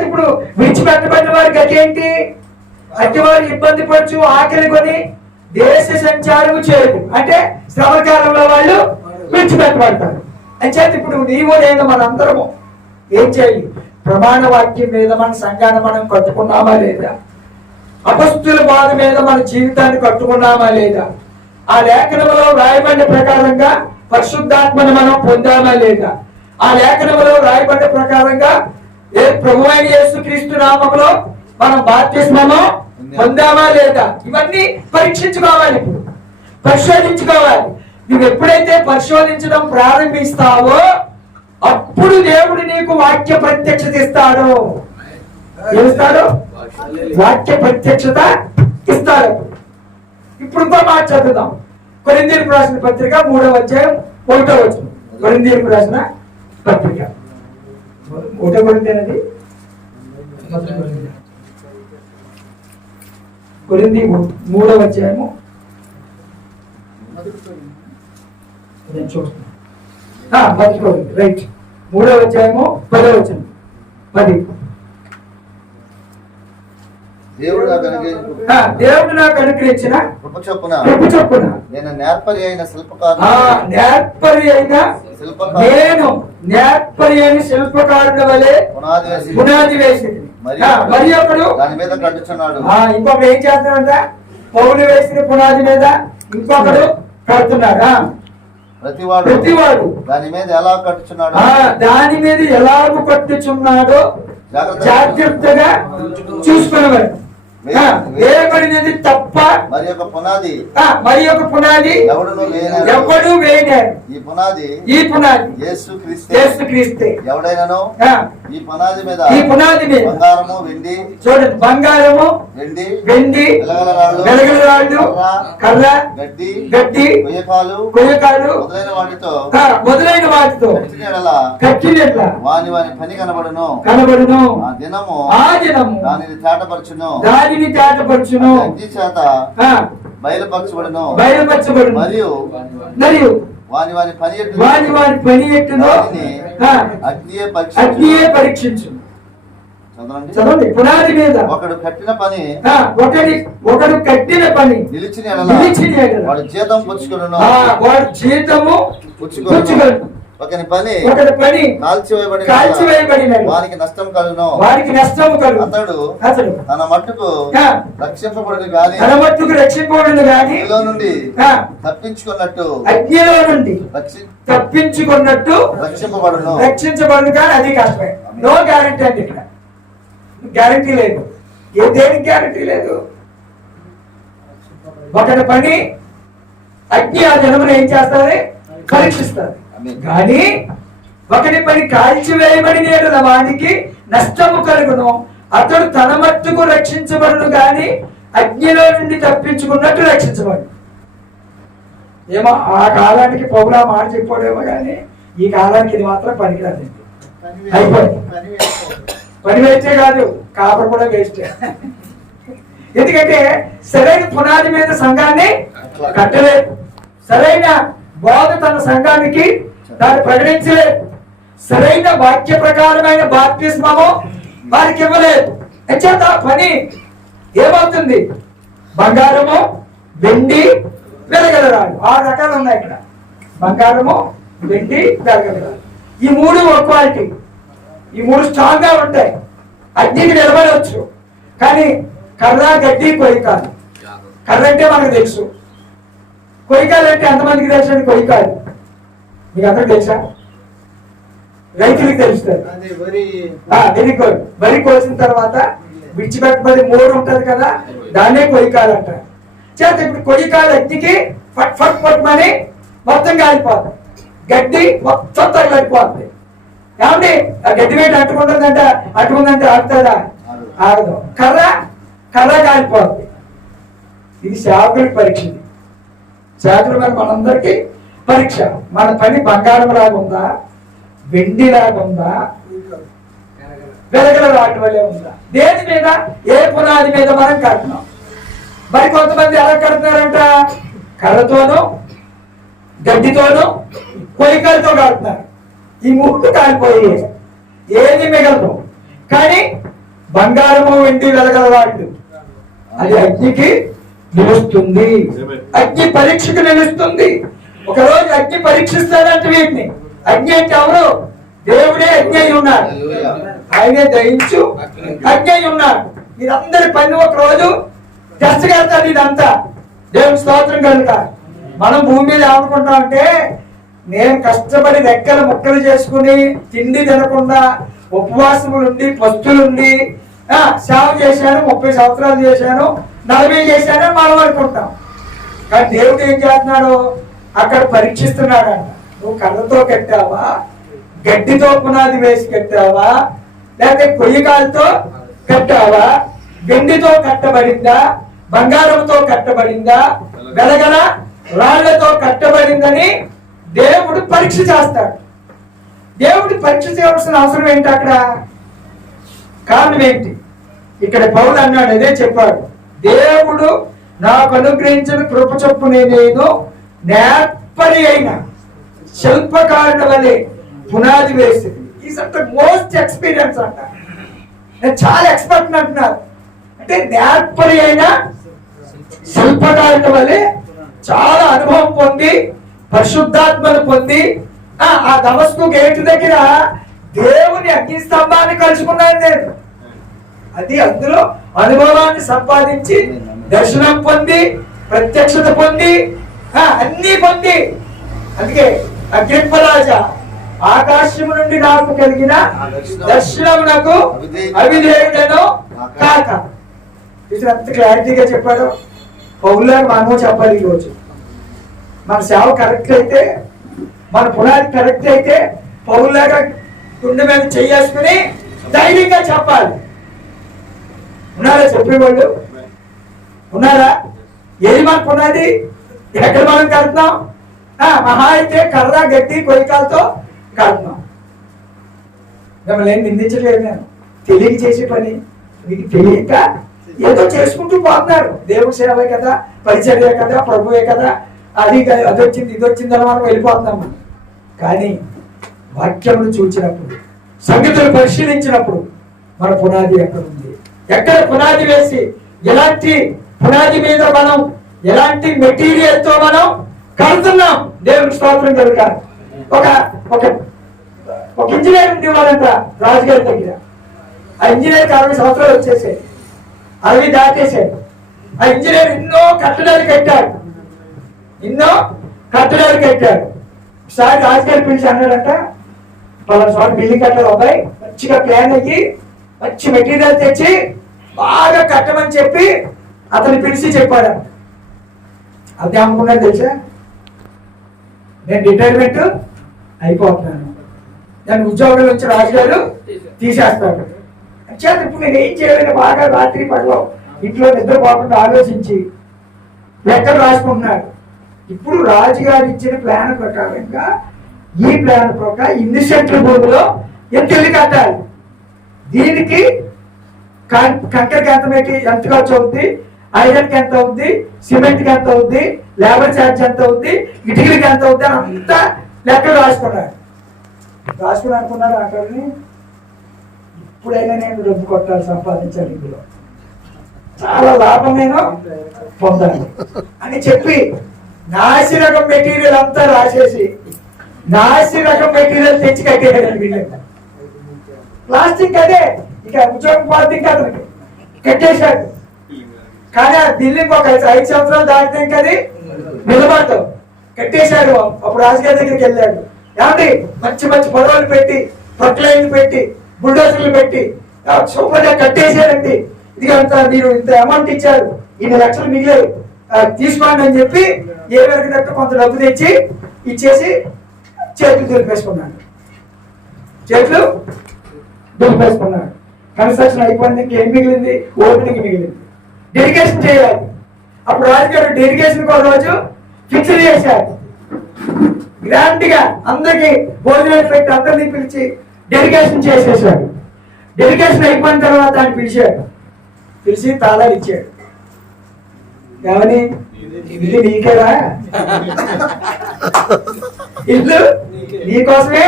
ఇప్పుడు విడిచిపెట్టబడిన వారి గతి ఏంటి? అట్టి వారు ఇబ్బంది పడుచు ఆకలి కొని దేశ సంచారం చేయదు. అంటే శ్రమకాలంలో వాళ్ళు విడిచిపెట్టబడతారు. అంచేత ఇప్పుడు నీవు నేను మనందరము ఏం చేయాలి? ప్రమాణ వాక్యం మీద మన సంఘాన్ని మనం కట్టుకున్నామా లేదా? అపస్తుల బాధ మీద మన జీవితాన్ని కట్టుకున్నామా లేదా? ఆ లేఖనంలో రాయబడిన ప్రకారంగా పరిశుద్ధాత్మను మనం పొందామా లేదా? ఆ లేఖనంలో రాయబడిన ప్రకారంగా ప్రభువైన యేసుక్రీస్తు నామములో మనం బాప్తిస్మము పొందామా లేదా? ఇవన్నీ పరీక్షించుకోవాలి, ఇప్పుడు పరిశోధించుకోవాలి. నువ్వు ఎప్పుడైతే పరిశోధించడం ప్రారంభిస్తావో అప్పుడు దేవుడు నీకు వాక్య ప్రత్యక్షత ఇస్తాడు. ఏమిస్తాడు? వాక్య ప్రత్యక్షత ఇస్తాడు. ఇప్పుడు ఇంకో మాట చదువుదాం. కొరింథీయులకు రాసిన పత్రిక 3వ అధ్యాయం 1వ వచనం. కొరింథీయులకు రాసిన పత్రిక 1వ కొరింథీయులది కొరింథీ 3వ అధ్యాయము రైట్ 3వ అధ్యాయము 10వ వచనం. 10 దేవుడు నాకు అనుగ్రహించిన కృప చొప్పున నేను నేర్పరి అయిన శిల్పకారుని వలె పునాది వేసింది. మరి ఒకడు దాని మీద కట్టుచున్నాడు. ఇంకొకడు ఏం చేస్తున్నాడంట? పౌలు వేసిన పునాది మీద ఇంకొకడు కడుతున్నాడా? ప్రతివాడు దాని మీద ఎలా కట్టుచున్నాడు, దాని మీద ఎలాగూ కట్టుచున్నాడో జాగ్రత్తగా చూసుకునేవాడు. వేయబడినది తప్ప మరి ఒక పునాది ఎవడు వేయలేడు. ఈ పునాది యేసుక్రీస్తే. ఎవడైనాను ఈ పునాది మీద బంగారము వెండి, చూడండి, బంగారము వెండి వెలగల రాళ్ళు కర్ర గడ్డి కొయ్యకాలు మొదలైన వాటితో కట్టినట్ల వాని పని కనబడును. ఆ దినము దానిని తేటపరచును, అగ్ని చేత బయలుపరచబడును. మరియు వాని పని ఎట్టును అగ్నియే పరీక్షించు. చదవండి. పునాది మీద ఒకడు కట్టిన పని నిలిచిన వాడు జీతం పుచ్చుకొనును. వాడు జీతము పుచ్చుకొను. ఒకని పని కాల్చివేయబడిన వానికి నష్టం కలుగును. అతడు తన మట్టుకు రక్షింపబడును గాని అగ్నిలో నుండి తప్పించుకున్నట్టు రక్షించబడును కానీ అది కష్టమే. నో గ్యారంటీ అండి. ఇక్కడ గ్యారంటీ లేదు. దేనికి గ్యారంటీ లేదు. ఒకటి పని అగ్ని ఆ జనమును ఏం చేస్తుంది? పరీక్షిస్తుంది. కానీ ఒకటి పని కాల్చివేయబడిన వానికి నష్టము కలుగును, అతడు తన మట్టుకు రక్షించబడును గాని అగ్నిలో నుండి తప్పించుకున్నట్టు రక్షించబడు. ఏమో ఆ కాలానికి పౌలా మాట చెప్పాడేమో కానీ ఈ కాలానికి ఇది మాత్రం పనికిరాదండి. అయిపోయింది. పని వేస్తే కాదు, కాపర్ కూడా వేస్టే. ఎందుకంటే సరైన పునాది మీద సంఘాన్ని కట్టలేదు. సరైన బోధ తన సంఘానికి దాన్ని ప్రకటించలేదు. సరైన వాక్య ప్రకారమైన బాప్తిస్మము వారికి ఇవ్వలేదు. అంచేత పని ఏమవుతుంది? బంగారము, వెండి, వెలగలరాడు. 6 రకాలు ఉన్నాయి ఇక్కడ. బంగారము, వెండి, వెలగలరాడు. ఈ 3 ఒక క్వాలిటీ. ఈ 3 స్ట్రాంగ్ గా ఉంటాయి. అగ్నికి నిలబడవచ్చు. కానీ కర్ర, గడ్డి, కొయ్యకాలు. కర్ర అంటే మనకు తెలుసు. కొయ్యకాలు అంటే ఎంతమందికి తెలుసు? కొయ్యకాలు మీకు అందరికి తెలుసా? రైతులకు తెలుస్తుంది. Very good. వరి కోసిన తర్వాత విడిచిపెట్టబడి మోడు ఉంటది కదా, దాన్నే కొయ్యకాలు అంటారు. చేత ఇప్పుడు కొయ్యకాలు అగ్నికి ఫట్ ఫట్ పట్టుమని మొత్తం కాలిపోతుంది. గడ్డి మొత్తం తగిలిపోతుంది. ఏమండి ఆ గడ్డి వేటి అట్టుకుంటుందంటే ఆడుతుందా? ఆగదు. కర్ర కాలిపోతుంది. ఇది సేవకుడికి పరీక్ష. సేవకుడు మరి మనందరికీ పరీక్ష. మన పని బంగారం లాగా ఉందా, వెండి లాగా ఉందా, వెలగల రాటి వల్లే ఉందా? దేని మీద, ఏ పునాది మీద మనం కడుతున్నాం? మరి కొంతమంది ఎలా కడుతున్నారంట? కర్రతోనూ, గడ్డితోనూ, కొయ్యకాలతో కడుతున్నారు. ఈ 3 కాలిపోయి ఏది మిగలదు. కానీ బంగారము, వెండి, వెలగల రాళ్ళు అది అగ్నికి నిలుస్తుంది. అగ్ని పరీక్షకు నిలుస్తుంది. ఒకరోజు అగ్ని పరీక్షిస్తాడంటే వీటిని. అగ్ని అంటే ఎవరు? దేవుడే అగ్ని అయి ఉన్నాడు. ఆయనే దయించు అగ్ని అయి ఉన్నాడు. మీరందరి పని ఒక రోజు టెస్ట్ కడతాడు. ఇదంతా దేవుని స్తోత్రం కనుక మనం భూమి మీద ఏమనుకుంటాం అంటే, నేను కష్టపడి రెక్కలు ముక్కలు చేసుకుని తిండి తినకుండా ఉపవాసములుండి పస్తులుండి సేవ చేశాను, 30 సంవత్సరాలు చేశాను, 40 చేశాను మనం అనుకుంటాం. కానీ దేవుడు ఏం చేస్తున్నాడు? అక్కడ పరీక్షిస్తున్నాడంట. నువ్వు కర్రతో కట్టావా, గడ్డితో పునాది వేసి కట్టావా, లేకపోతే కొయ్యకాలతో కట్టావా, వెండితో కట్టబడిందా, బంగారంతో కట్టబడిందా, వెలగల రాళ్లతో కట్టబడిందని దేవుడు పరీక్ష చేస్తాడు. దేవుడు పరీక్ష చేయవలసిన అవసరం ఏంటి? అక్కడ కారణం ఏంటి? ఇక్కడ పౌలు అన్నాడు, అదే చెప్పాడు. దేవుడు నాకు అనుగ్రహించిన కృప చొప్పున నేను నేర్పరి అయిన శిల్పకారుల వలె పునాది వేసింది. ఈజ్ అంత మోస్ట్ ఎక్స్పీరియన్స్ అంట. నేను చాలా ఎక్స్పర్ట్ అంటున్నారు. అంటే నేర్పరి అయిన శిల్పకారుల వలె చాలా అనుభవం పొంది, పరిశుద్ధాత్మను పొంది, ఆ దమస్కు గేటు దగ్గర దేవుని అగ్ని స్తంభాన్ని కలుసుకున్నాను నేను. అది అందులో అనుభవాన్ని సంపాదించి, దర్శనం పొంది, ప్రత్యక్షత పొంది, అన్ని పొంది. అందుకే అగ్నిపరాజా ఆకాశము నుండి నాకు కలిగిన దర్శనమునకు అవిధేయుడను కాక. ఇది అంత క్లారిటీగా చెప్పాడు. పౌరులకు మనము చెప్పాలి. ఈరోజు మన సేవ కరెక్ట్ అయితే, మన పునాది కరెక్ట్ అయితే, పౌరులాగా గుండె మీద చేసుకుని ధైర్యంగా చెప్పాలి. ఉన్నారా చెప్పేవాళ్ళు? ఉన్నారా? ఏది మన పునాది? ఎక్కడ మనం కడుతున్నాం? మహా అయితే కర్ర, గడ్డి, కొయ్యకాలతో కడుతున్నాం. మిమ్మల్ని ఏం నిందించలేదు నేను. తెలియక చేసే పని మీకు తెలియక ఏదో చేసుకుంటూ పోతున్నారు. దేవుడి సేవే కదా, పరిచర్య కదా, ప్రభువే కదా, అది వచ్చింది ఇది వచ్చిందని మనం వెళ్ళిపోతున్నాం. కానీ వాక్యమును చూచినప్పుడు, సంగతులు పరిశీలించినప్పుడు మన పునాది ఎక్కడ ఉంది, ఎక్కడ పునాది వేసి, ఎలాంటి పునాది మీద మనం, ఎలాంటి మెటీరియల్ తో మనం కడుతున్నాం. దేవుని స్తోత్రం కనుక ఒక ఒక ఒక ఇంజనీర్ ఉండేవాడంట రాజుగారి దగ్గర. ఆ ఇంజనీర్కి 60 సంవత్సరాలు వచ్చేసాయి, 60 దాటేశాడు. ఆ ఇంజనీర్ ఎన్నో కట్టడాలు కట్టాడు. ఒకసారి రాజుగారి పిలిచి అన్నాడంట, పలానా చోట బిల్డింగ్ కట్టాలి అబ్బాయి, మంచిగా ప్లాన్ అయ్యి మంచి మెటీరియల్ తెచ్చి బాగా కట్టమని చెప్పి అతను పిలిచి చెప్పాడు. అదే అనుకున్నాడు తెలుసా, నేను రిటైర్మెంట్ అయిపోతున్నాను, నన్ను ఉద్యోగం నుంచి రాజుగారు తీసేస్తాడు. చేత ఇప్పుడు నేను ఏం చేయలేను, బాగా రాత్రి పడలో ఇంట్లో నిద్రపోకుండా ఆలోచించి లెక్కలు రాసుకుంటున్నాడు. ఇప్పుడు రాజుగారు ఇచ్చిన ప్లాన్ ప్రకారంగా ఈ ప్లాన్ ప్రకారం ఇన్ని సెంట్ల భూమిలో ఎంత ఇల్లు కట్టాలి, దీనికి కంకరకి ఎంత ఖర్చు అవుద్ది, ఐరన్కి ఎంత అవుద్ది, సిమెంట్కి ఎంత అవుద్ది, లేబర్ ఛార్జ్ ఎంత అవుద్ది, ఇటుకలకి ఎంత అవుద్ది అని అంతా లెక్కలు రాసుకున్నాడు అనుకున్నాడు. అక్కడిని ఇప్పుడైనా నేను డబ్బు కొట్టాలి, సంపాదించాలి, ఇందులో చాలా లాభం నేను పొందాలి అని చెప్పి నాసి రకం మెటీరియల్ అంతా రాసేసి నాసి రకం మెటీరియల్ తెచ్చి కట్టేయాలి బిల్డింగ్. ప్లాస్టిక్ అదే ఇక ఉద్యోగం పోతే ఇంకా అతనికి కట్టేశాడు. కానీ ఆ బిల్డింగ్ ఒక 5 సంవత్సరాలు దాటితే ఇంకా అది నిలబడతాం కట్టేశాడు. అప్పుడు రాజుగారి దగ్గరికి వెళ్ళాడు, ఏమండి మంచి మంచి పొడవలు పెట్టి, ప్రొక్లైన్లు పెట్టి, బుల్డోజర్లు పెట్టి సూపర్ గా కట్టేశారండి, ఇది అంత మీరు ఇంత అమౌంట్ ఇచ్చారు, 2 లక్షలు మిగిలేదు, తీసుకోండి అని చెప్పి ఏ వరకు కొంత డబ్బు తెచ్చి ఇచ్చేసి చేతులు దులిపేసుకున్నాడు. కన్స్ట్రక్షన్ అయిపోయింది, ఇంకేం మిగిలింది, ఓపెనింగ్ మిగిలింది, డెడికేషన్ చేయాలి. అప్పుడు రాజుగారు డెడికేషన్ ఒక రోజు ఫిక్స్ చేశారు. గ్రాండ్ గా అందరికి భోజనాలు పెట్టి అందరినీ పిలిచి డెడికేషన్ చేసేసాడు. డెడికేషన్ అయిపోయిన తర్వాత ఆయన పిలిచి తాళాలు ఇచ్చాడు. ఏమని, ఇల్లు నీకేరా, ఇల్లు నీకోసమే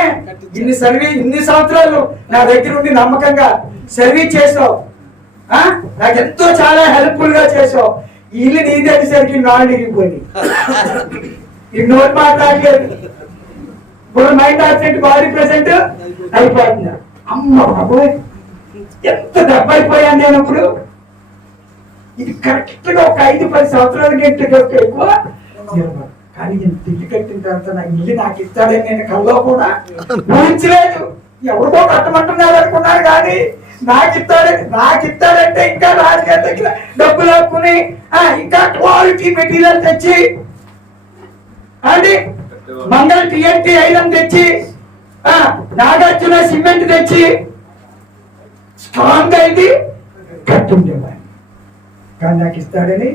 ఇన్ని సంవత్సరాలు నా దగ్గర ఉండి నమ్మకంగా సర్వీస్ చేసావు, నాకెంతో చాలా హెల్ప్ఫుల్ గా చేసావు, ఈ ఇల్లు నీది అనేసరికి నాలుగు ఇరిగిపోయింది. ఈ నోట్ మాట్లాడలేదు, ఇప్పుడు మైండ్ ఆబ్సెంట్, బాడీ ప్రెసెంట్ అయిపోతుంది. అమ్మ బాబోయ్ ఎంత దెబ్బ అయిపోయాను నేను. అప్పుడు ఇది కరెక్ట్ గా ఒక 5-10 సంవత్సరాల ఎక్కువ. కానీ నేను తిరిగి కట్టిన తర్వాత నా ఇల్లు నాకు ఇస్తాడని నేను కల్లో కూడా ఊహించలేదు. ఎవరికో కట్టమంటున్నారు అనుకున్నారు, కానీ నాకు ఇస్తాడంటే ఇంకా రాజుగారి దగ్గర డబ్బులు ఆపుకుని ఇంకా క్వాలిటీ మెటీరియల్ తెచ్చి అండి, మంగళ టీఎన్టీ ఐరన్ తెచ్చి, నాగార్జున సిమెంట్ తెచ్చి స్ట్రాంగ్ అయింది కట్టుండేవాడిని. కానీ నాకు ఇస్తాడని.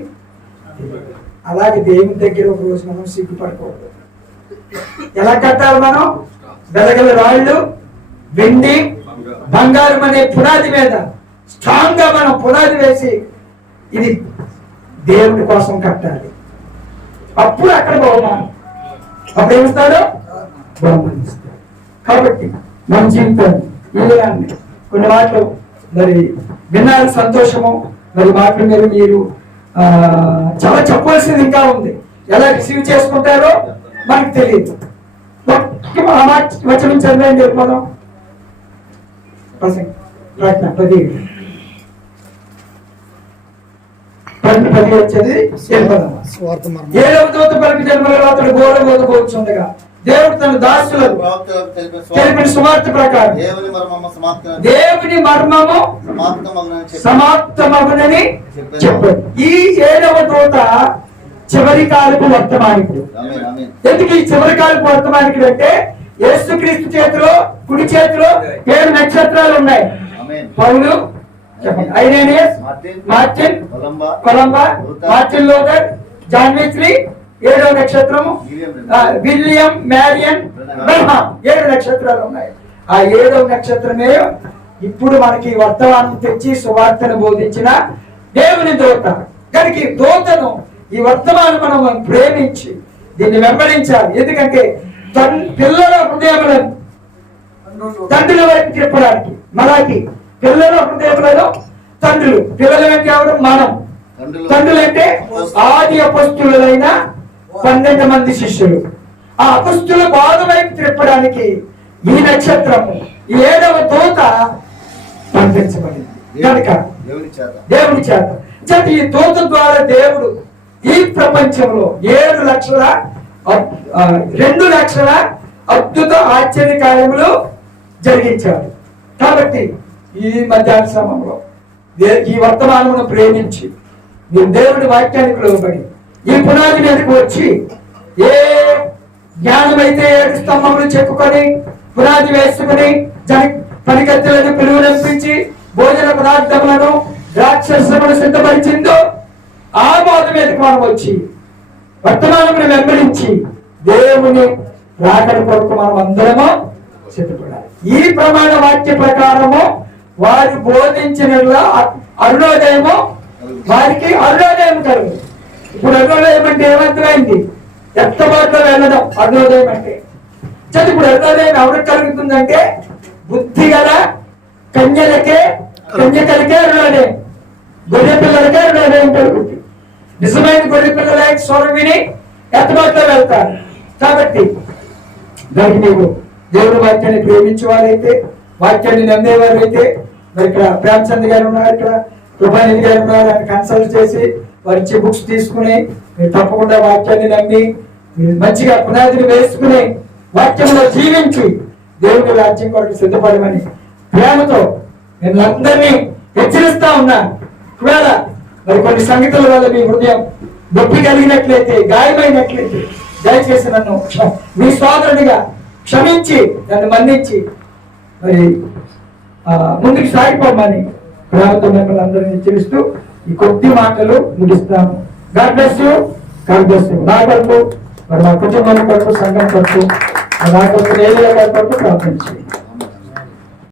అలాగే దేవుని దగ్గర ఒక రోజు మనం సిగ్గుపడకూడదు. ఎలా కట్టాలి మనం? వెలగల రాళ్ళు, వెండి, బంగారం అనే పునాది మీద స్ట్రాంగ్ గా మనం పునాది వేసి ఇది దేవుని కోసం కట్టాలి. అప్పుడు అక్కడ బహుమానం, అప్పుడు ఏమిస్తాడు? బహుమానం ఇస్తాడు. కాబట్టి మన జీవితం ఇలాన్ని కొన్ని మాటలు మరి వినాలి, సంతోషము. మరి మాటల మీద మీరు చాలా చెప్పవలసింది ఇంకా ఉంది. ఎలా రిసీవ్ చేసుకుంటారో మనకు తెలియదు. వచనం చదివండి, వెళ్ళిపోదాం. 10 వచ్చేది వెళ్ళిపోదాం. 7వ దూత పలికి జన్మలలో అతడు ఘోర బోధపోతుండగా దేవుడు తన దాసులకు తెలిపిన సువార్త ప్రకారం దేవుని మర్మము సమాప్తమగునని చెప్పాడు. ఈ 7వ దూత చివరి కాలపు వర్తమానికుడు. ఎందుకు ఈ చివరి కాలపు వర్తమానికుడు అంటే, యేసుక్రీస్తు చేతిలో కుడి చేతిలో 7 నక్షత్రాలు ఉన్నాయి. పౌలు, Irenaeus, Martin Columba, Martin Luther, John Wesley 7వ నక్షత్రము, విలియం మ్యారియన్ బ్రహ్మాం 7 నక్షత్రాలు ఉన్నాయి. ఆ 7వ నక్షత్రమే ఇప్పుడు మనకి వర్తమానం తెచ్చి సువార్తను బోధించిన దేవుని దూత. కనుక ఈ దూతను, ఈ వర్తమానం మనం ప్రేమించి దీన్ని వెంబడించాలి. ఎందుకంటే పిల్లల హృదయములను తండ్రుల వైపు తిప్పడానికి. మనకి పిల్లల హృదయములలో తండ్రులు, పిల్లల వెంట ఎవరు? మనం. తండ్రులు అంటే ఆది అపొస్తలులైన 12 మంది శిష్యులు. ఆ అపస్తుల బాధ వైపు తిప్పడానికి ఈ నక్షత్రము ఈ 7వ దూత పంపించబడింది కనుక దేవుడి చేత ఈ దూత ద్వారా దేవుడు ఈ ప్రపంచంలో 2 లక్షల అద్భుత ఆశ్చర్య కార్యములు జరిగించాడు. కాబట్టి ఈ మధ్యాహ్న సమయంలో ఈ వర్తమానమును ప్రేమించి మీరు దేవుడి వాక్యానికి లోబడి ఈ పునాది మీదకి వచ్చి ఏ జ్ఞానమైతే 7 స్తంభములు చెప్పుకొని పునాది వేసుకుని పనికత్తెలను పిలువనంపించి భోజన పదార్థములను ద్రాక్షరసమును సిద్ధపరిచిందో ఆ బోధ మీదకి మనం వచ్చి వర్తమానమును వెంబడించి దేవుని రాకడ కొరకు మనం అందరము సిద్ధపడాలి. ఈ ప్రమాణ వాక్య ప్రకారము వారు బోధించిన అరుణోదయము వారికి అరుణోదయం కలుగు. ఇప్పుడు అరుణోదయం అంటే ఏమర్థమైంది? ఎత్తబాటులో వెళ్ళడం అరుణోదయం అంటే. ఇప్పుడు అరుణోదయం ఎవరికి కలుగుతుందంటే బుద్ధి గల కన్యలకే అరుణోదయం, గొర్రె పిల్లలకే అరుణోదయం కలుగుతుంది. నిజమైన గొర్రె పిల్లల స్వరం విని ఎత్తబాటులో వెళ్తారు. కాబట్టి దానికి నీవు దేవుడి వాక్యాన్ని ప్రేమించే వారైతే, వాక్యాన్ని నమ్మేవారు అయితే, మరి ఇక్కడ ప్రేమచంద్ గారు ఉన్నారు, ఇక్కడ కృపానిధి గారు ఉన్నారు, ఆయన కన్సల్ట్ చేసి వారి బుక్స్ తీసుకుని మీరు తప్పకుండా వాక్యాన్ని నమ్మి మీరు మంచిగా పునాదిని వేసుకుని వాక్యంలో జీవించి దేవుడి రాజ్యం కొరకు సిద్ధపడమని ప్రేమతో నేను అందరినీ హెచ్చరిస్తా ఉన్నాను. ఒకవేళ మరి కొన్ని సంగతుల వల్ల మీ హృదయం నొప్పి కలిగినట్లయితే, గాయమైనట్లయితే దయచేసి నన్ను మీ సోదరుడిగా క్షమించి నన్ను మన్నించి మరి ముందుకు సాగిపోమని ప్రేమతో మిమ్మల్ని అందరినీ హెచ్చరిస్తూ ఈ కొద్ది మాటలు ముగిస్తాను. God bless you. నా కొరకు మరి మా కుటుంబం కొరకు, సంఘం కొరకు, నా కొరకు, ఏరియా కొరకు ప్రార్థించి